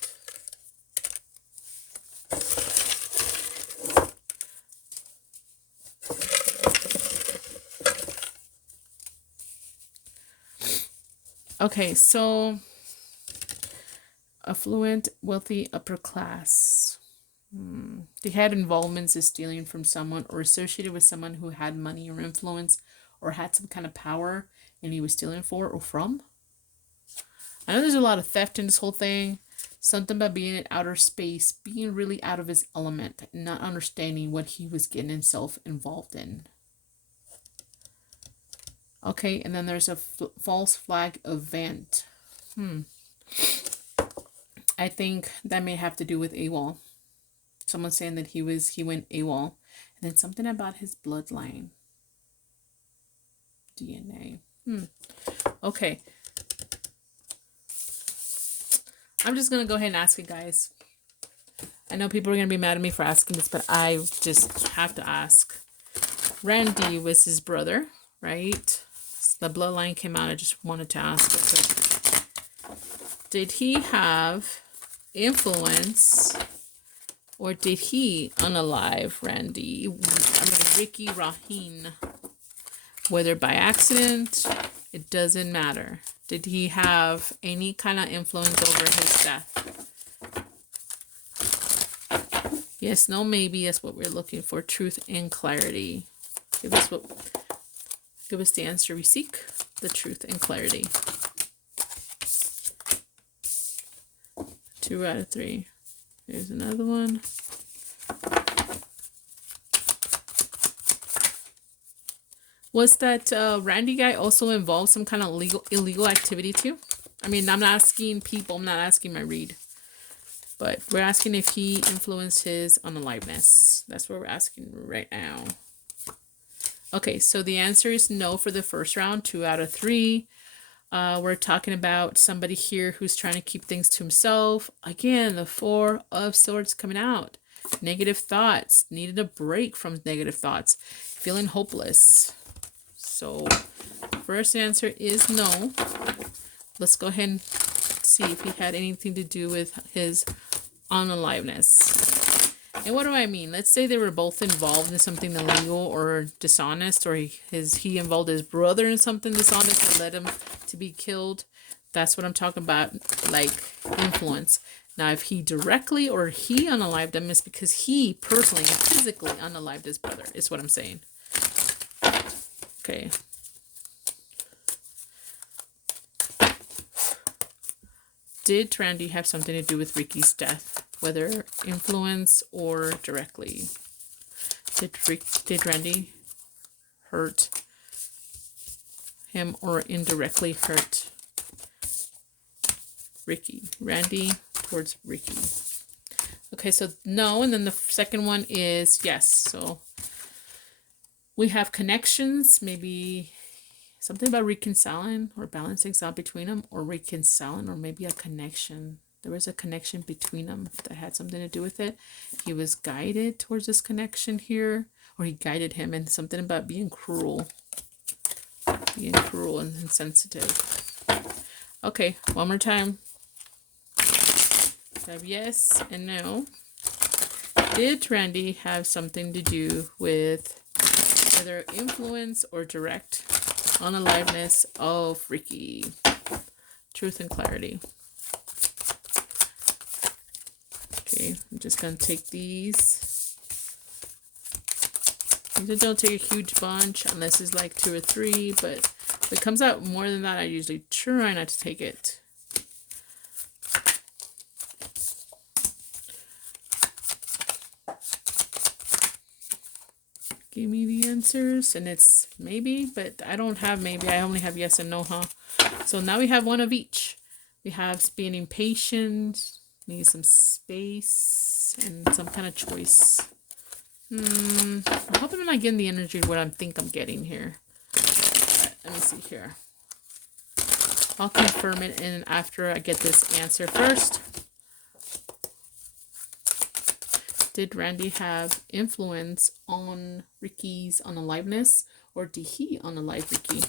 Okay, so affluent, wealthy, upper class. They had involvements in stealing from someone or associated with someone who had money or influence or had some kind of power and he was stealing for or from. I know there's a lot of theft in this whole thing. Something about being in outer space, being really out of his element, not understanding what he was getting himself involved in. Okay, and then there's a false flag event. I think that may have to do with AWOL. Someone saying that he went AWOL. And then something about his bloodline. DNA. Okay. I'm just going to go ahead and ask it, guys. I know people are going to be mad at me for asking this, but I just have to ask. Randy was his brother, right? The bloodline came out. I just wanted to ask it. Did he have influence or did he unalive Ricky Rahim? Whether by accident, it doesn't matter. Did he have any kind of influence over his death? Yes, no, maybe. That's what we're looking for. Truth and clarity. Give us the answer we seek. The truth and clarity. 2 out of 3. Here's another one. Was that Randy guy also involved some kind of illegal activity too? I mean, I'm not asking people. I'm not asking my read. But we're asking if he influenced his unaliveness. That's what we're asking right now. Okay, so the answer is no for the first round. 2 out of 3. We're talking about somebody here who's trying to keep things to himself. Again, the 4 of Swords coming out. Negative thoughts. Needed a break from negative thoughts. Feeling hopeless. So, first answer is no. Let's go ahead and see if he had anything to do with his unaliveness. And what do I mean? Let's say they were both involved in something illegal or dishonest, or he involved his brother in something dishonest that led him to be killed. That's what I'm talking about, like influence. Now, if he directly or he unalived him, it's because he personally, physically unalived his brother, is what I'm saying. Okay. Did Randy have something to do with Ricky's death? Whether influence or directly? Did Randy hurt him or indirectly hurt Ricky? Randy towards Ricky. Okay, so no, and then the second one is yes. So we have connections, maybe something about reconciling or balancing out between them, or reconciling, or maybe a connection. There was a connection between them that had something to do with it. He was guided towards this connection here, or he guided him, and something about being cruel. Being cruel and insensitive. Okay, one more time. So I have yes and no. Did Randy have something to do with either influence or direct unaliveness of Ricky? Truth and clarity. Okay, I'm just going to take these. These don't take a huge bunch unless it's like 2 or 3, but if it comes out more than that, I usually try not to take it. Give me the answers, and it's maybe, but I don't have maybe. I only have yes and no, huh? So now we have one of each. We have being impatient, Need some space and some kind of choice. I'm hoping I'm not getting the energy of what I think I'm getting here. Right, let me see here. I'll confirm it in after I get this answer first. Did Randy have influence on Ricky's unaliveness, or did he unalive Ricky?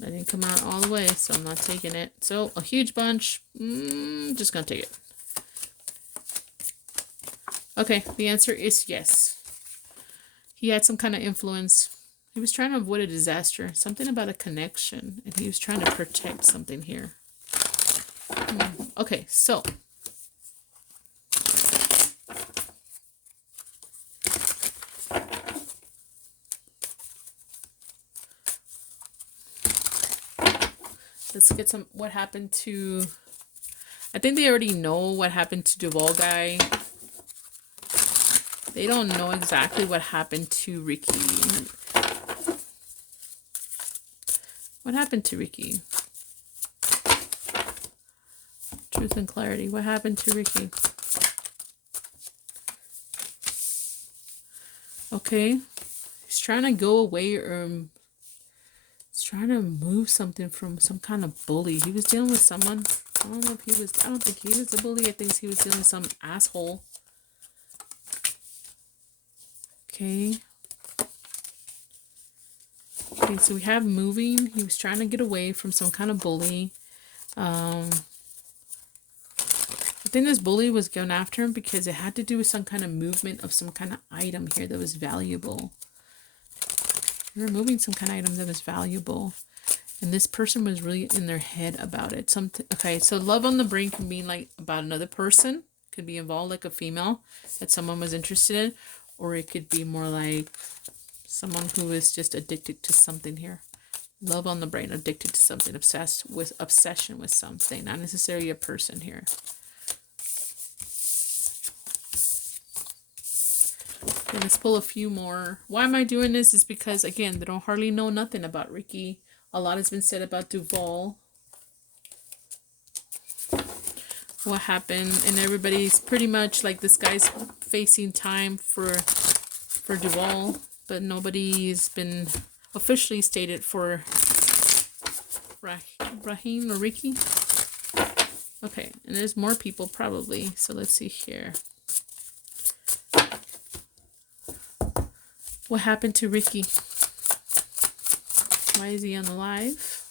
That didn't come out all the way, so I'm not taking it. So a huge bunch. Just gonna take it. Okay, the answer is yes. He had some kind of influence. He was trying to avoid a disaster. Something about a connection. And he was trying to protect something here. Okay, so. Let's get some, what happened to, I think they already know what happened to Duval guy. They don't know exactly what happened to Ricky. What happened to Ricky? Truth and clarity. What happened to Ricky? Okay. He's trying to go away, or he's trying to move something from some kind of bully. He was dealing with someone. I don't know if he was, I don't think he was a bully. I think he was dealing with some asshole. Okay. Okay, so we have moving. He was trying to get away from some kind of bully. I think this bully was going after him because it had to do with some kind of movement of some kind of item here that was valuable. They were moving some kind of item that was valuable. And this person was really in their head about it. Okay, so love on the brain can mean like about another person. Could be involved, like a female that someone was interested in. Or it could be more like someone who is just addicted to something here. Love on the brain, addicted to something, obsession with something, not necessarily a person here. Okay, let's pull a few more. Why am I doing this? Is because, again, they don't hardly know nothing about Ricky. A lot has been said about Duval. What happened, and everybody's pretty much like, this guy's facing time for Duval, but nobody's been officially stated for Rahim or Ricky. Okay, and there's more people probably, so let's see here. What happened to Ricky? Why is he unalive?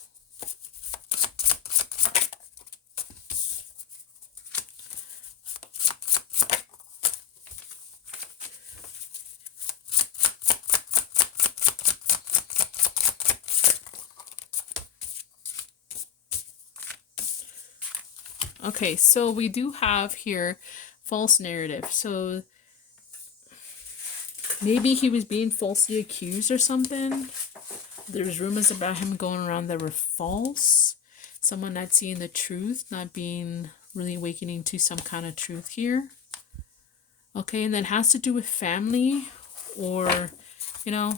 Okay, so we do have here false narrative. So maybe he was being falsely accused or something. There's rumors about him going around that were false. Someone not seeing the truth, not being really awakening to some kind of truth here. Okay, and that has to do with family, or, you know,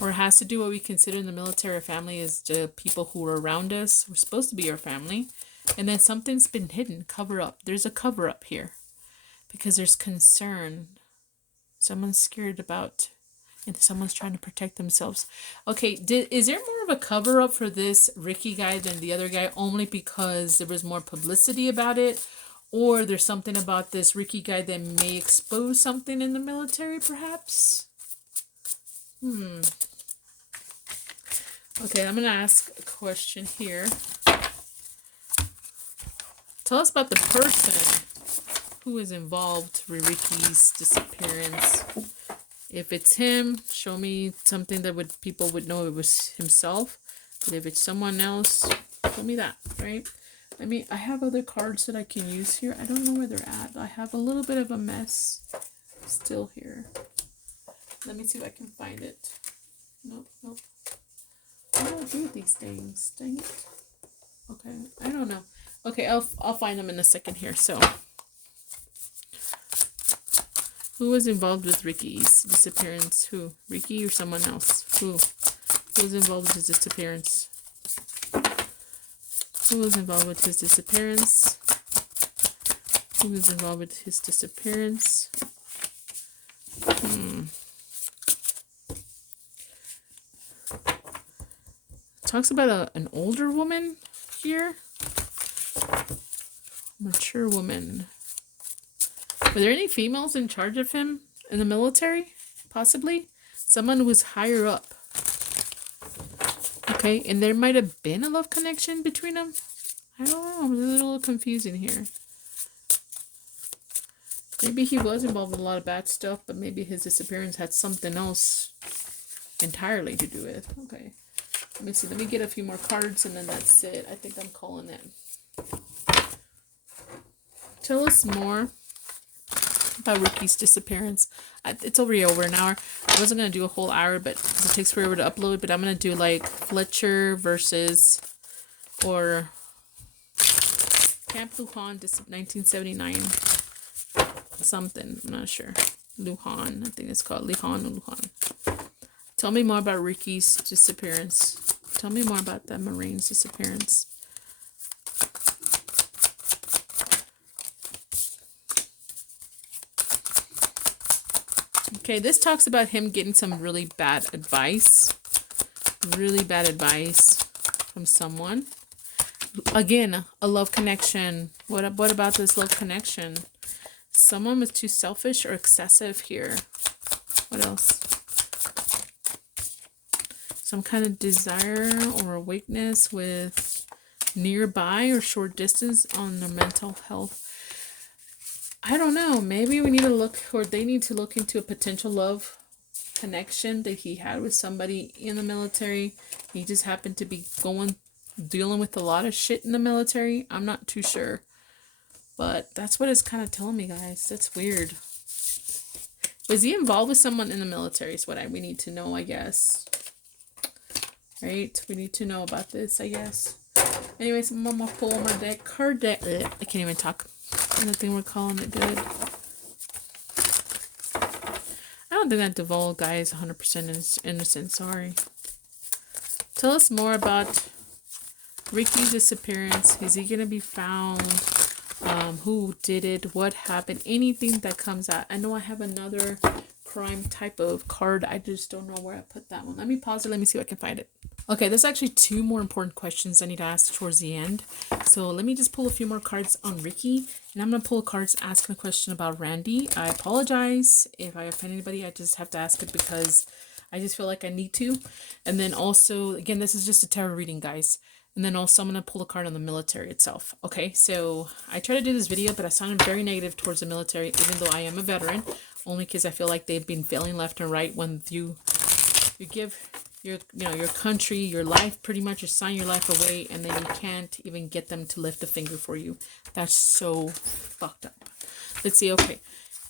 or it has to do what we consider in the military family as the people who are around us. We're supposed to be our family. And then something's been hidden, cover up. There's a cover up here because there's concern. Someone's scared about, and someone's trying to protect themselves. Okay, is there more of a cover up for this Ricky guy than the other guy, only because there was more publicity about it? Or there's something about this Ricky guy that may expose something in the military, perhaps? Okay, I'm going to ask a question here. Tell us about the person who is involved with Ricky's disappearance. If it's him, show me something that people would know it was himself. But if it's someone else, show me that, right? I mean, I have other cards that I can use here. I don't know where they're at. I have a little bit of a mess still here. Let me see if I can find it. Nope. What do I do with these things? Dang it. Okay, I don't know. Okay, I'll find them in a second here. So, who was involved with Ricky's disappearance? Who? Ricky or someone else? Who was involved with his disappearance? Who was involved with his disappearance? Who was involved with his disappearance? Talks about an older woman here. Mature woman. Were there any females in charge of him in the military? Possibly. Someone who was higher up. Okay, and there might have been a love connection between them. I don't know. It's a little confusing here. Maybe he was involved in a lot of bad stuff, but maybe his disappearance had something else entirely to do with. Okay. Let me see. Let me get a few more cards and then that's it. I think I'm calling it. Tell us more about Ricky's disappearance. It's already over an hour. I wasn't going to do a whole hour, but because it takes forever to upload, but I'm going to do like Fletcher versus or Camp Lujan, 1979. Something. I'm not sure. Lujan. I think it's called Lujan or Lujan. Tell me more about Ricky's disappearance. Tell me more about that Marine's disappearance. Okay, this talks about him getting some really bad advice. Really bad advice from someone. Again, a love connection. What about this love connection? Someone was too selfish or excessive here. What else? Some kind of desire or awakeness with nearby or short distance on their mental health. I don't know. Maybe we need to look, or they need to look into a potential love connection that he had with somebody in the military. He just happened to be dealing with a lot of shit in the military. I'm not too sure. But that's what it's kind of telling me, guys. That's weird. Was he involved with someone in the military is what we need to know, I guess. Right? We need to know about this, I guess. Anyways, I'm gonna pull my deck. Card deck. I can't even talk. I think we're calling it good. I don't think that Duval guy is 100% innocent. Sorry. Tell us more about Ricky's disappearance. Is he going to be found? Who did it? What happened? Anything that comes out. I know I have another crime type of card. I just don't know where I put that one. Let me pause it. Let me see if I can find it. Okay, there's actually 2 more important questions I need to ask towards the end. So let me just pull a few more cards on Ricky. And I'm going to pull cards asking a question about Randy. I apologize if I offend anybody. I just have to ask it because I just feel like I need to. And then also, again, this is just a tarot reading, guys. And then also I'm going to pull a card on the military itself. Okay, so I tried to do this video, but I sounded very negative towards the military, even though I am a veteran. Only because I feel like they've been failing left and right when you give your country, your life, pretty much you sign your life away, and then you can't even get them to lift a finger for you. That's so fucked up. Let's see. Okay,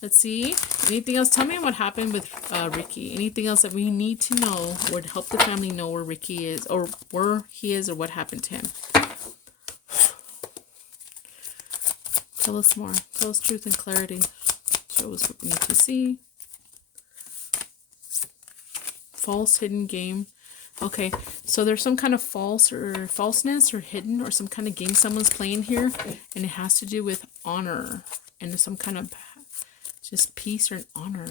let's see. Anything else? Tell me what happened with Ricky. Anything else that we need to know or to help the family know where Ricky is, or where he is, or what happened to him. Tell us more. Tell us truth and clarity. Show us what we need to see. False hidden game. Okay, so there's some kind of falseness or hidden or some kind of game someone's playing here, and it has to do with honor and some kind of just peace or honor.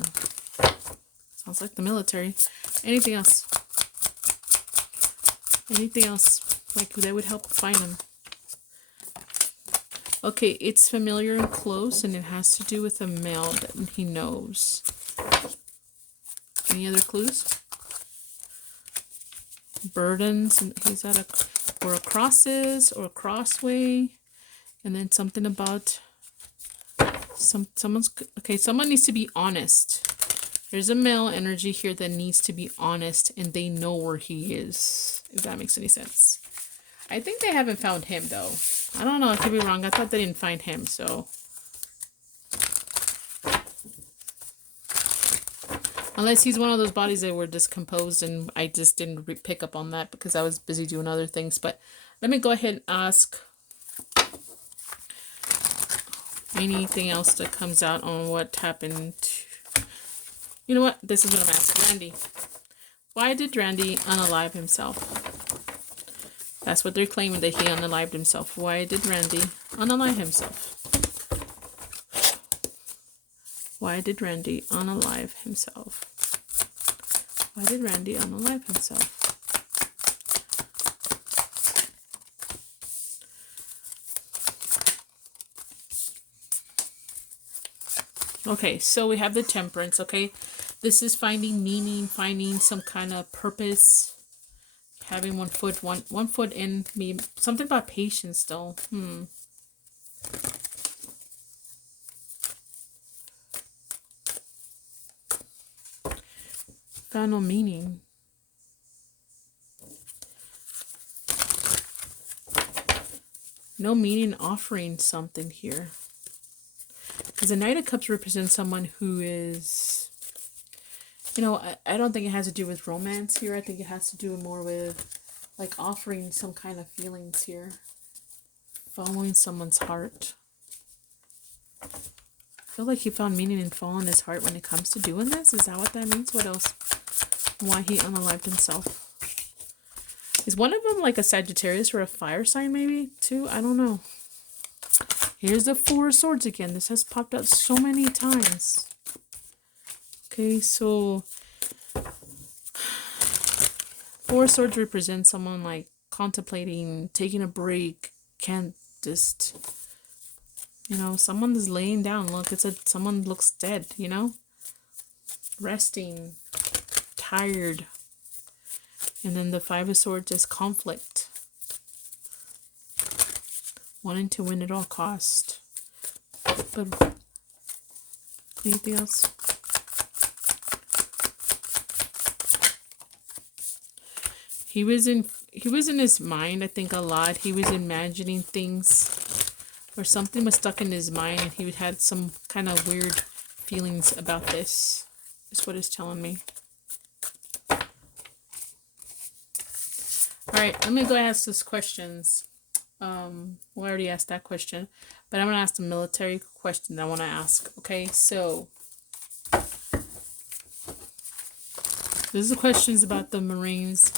Sounds like the military. Anything else? Anything else? Like that would help find him. Okay, it's familiar and close, and it has to do with a male that he knows. Any other clues? Burdens, and he's at a crosses or a crossway, and then something about someone's okay. Someone needs to be honest. There's a male energy here that needs to be honest, and they know where he is. If that makes any sense. I think they haven't found him though. I don't know. I could be wrong. I thought they didn't find him. So unless he's one of those bodies that were decomposed, and I just didn't pick up on that because I was busy doing other things. But let me go ahead and ask anything else that comes out on what happened. You know what? This is what I'm asking. Randy. Why did Randy unalive himself? That's what they're claiming, that he unalived himself. Why did Randy unalive himself? Why did Randy unalive himself? Why did Randy unalive himself? Okay, so we have the Temperance, okay? This is finding meaning, finding some kind of purpose. Having one foot in me. Something about patience, though. Found no meaning. No meaning offering something here. Because the Knight of Cups represents someone who is, you know, I don't think it has to do with romance here. I think it has to do more with, like, offering some kind of feelings here. Following someone's heart. I feel like he found meaning in following his heart when it comes to doing this. Is that what that means? What else? Why he unalived himself. Is one of them like a Sagittarius or a fire sign maybe too? I don't know. Here's the Four of Swords again. This has popped out so many times. Okay, so Four of Swords represents someone like contemplating, taking a break, can't just, you know, someone is laying down. Look, someone looks dead, you know? Resting, tired. And then the Five of Swords is conflict. Wanting to win at all cost. But anything else? He was in his mind, I think, a lot. He was imagining things, or something was stuck in his mind, and he had some kind of weird feelings about this. Is what it's telling me. All right, let me go ask those questions. Well, I already asked that question, but I'm gonna ask the military question that I want to ask. Okay, so this is the questions about the Marines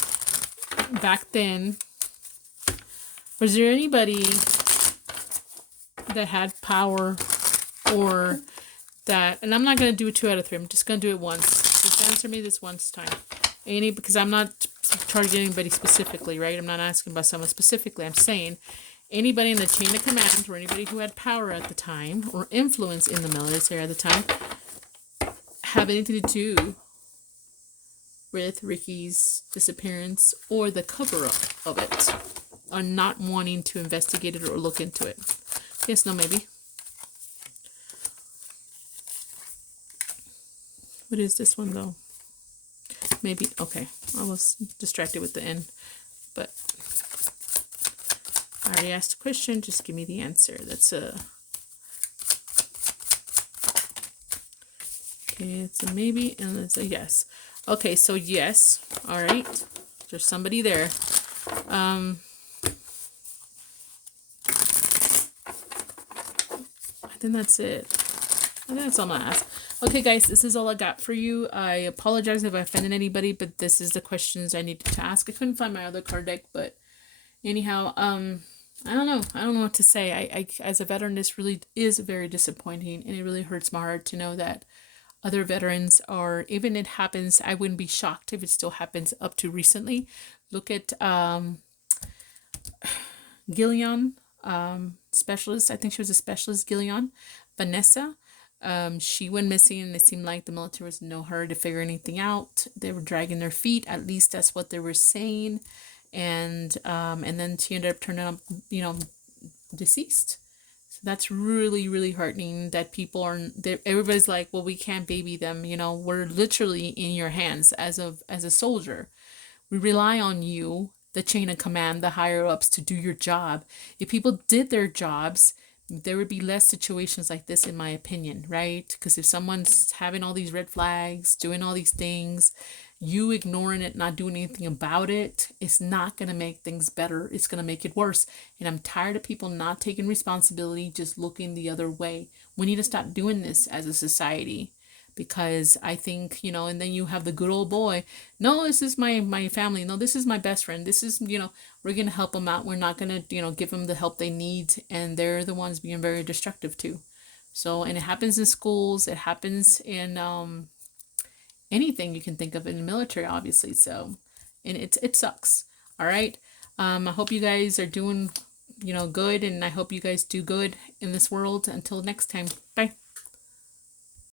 back then. Was there anybody that had power, or that? And I'm not gonna do it 2 out of 3. I'm just gonna do it once. Just answer me this once time. Because I'm not targeting anybody specifically, right? I'm not asking about someone specifically. I'm saying anybody in the chain of command, or anybody who had power at the time, or influence in the military at the time, have anything to do with Ricky's disappearance or the cover-up of it, or not wanting to investigate it or look into it. Yes, no, maybe. What is this one, though? Maybe. Okay, I was distracted with the end, but I already asked a question. Just give me the answer. That's a... Okay, it's a maybe, and it's a yes. Okay, so yes. All right. There's somebody there. I think that's it. I think that's all I'm gonna ask. Okay, guys, this is all I got for you. I apologize if I offended anybody, but this is the questions I needed to ask. I couldn't find my other card deck, but anyhow, I don't know. I don't know what to say. I as a veteran, this really is very disappointing, and it really hurts my heart to know that other veterans are, even it happens, I wouldn't be shocked if it still happens up to recently. Look at Gillian, specialist. I think she was a specialist, Gillian. Vanessa. She went missing, and it seemed like the military was in no hurry to figure anything out. They were dragging their feet. At least that's what they were saying. And then she ended up turning up, you know, deceased. So that's really, really heartening that people are, everybody's like, well, we can't baby them. You know, we're literally in your hands as a soldier. We rely on you, the chain of command, the higher ups, to do your job. If people did their jobs, there would be less situations like this, in my opinion, right? Because if someone's having all these red flags, doing all these things, you ignoring it, not doing anything about it, it's not going to make things better. It's going to make it worse. And I'm tired of people not taking responsibility, just looking the other way. We need to stop doing this as a society. because I think, you know, and then you have the good old boy. No, this is my family. No, this is my best friend. This is, you know, we're going to help them out. We're not going to, you know, give them the help they need. And they're the ones being very destructive too. So, and it happens in schools, it happens in anything you can think of in the military, obviously. So, and it sucks. All right. I hope you guys are doing, you know, good, and I hope you guys do good in this world. Until next time. Bye.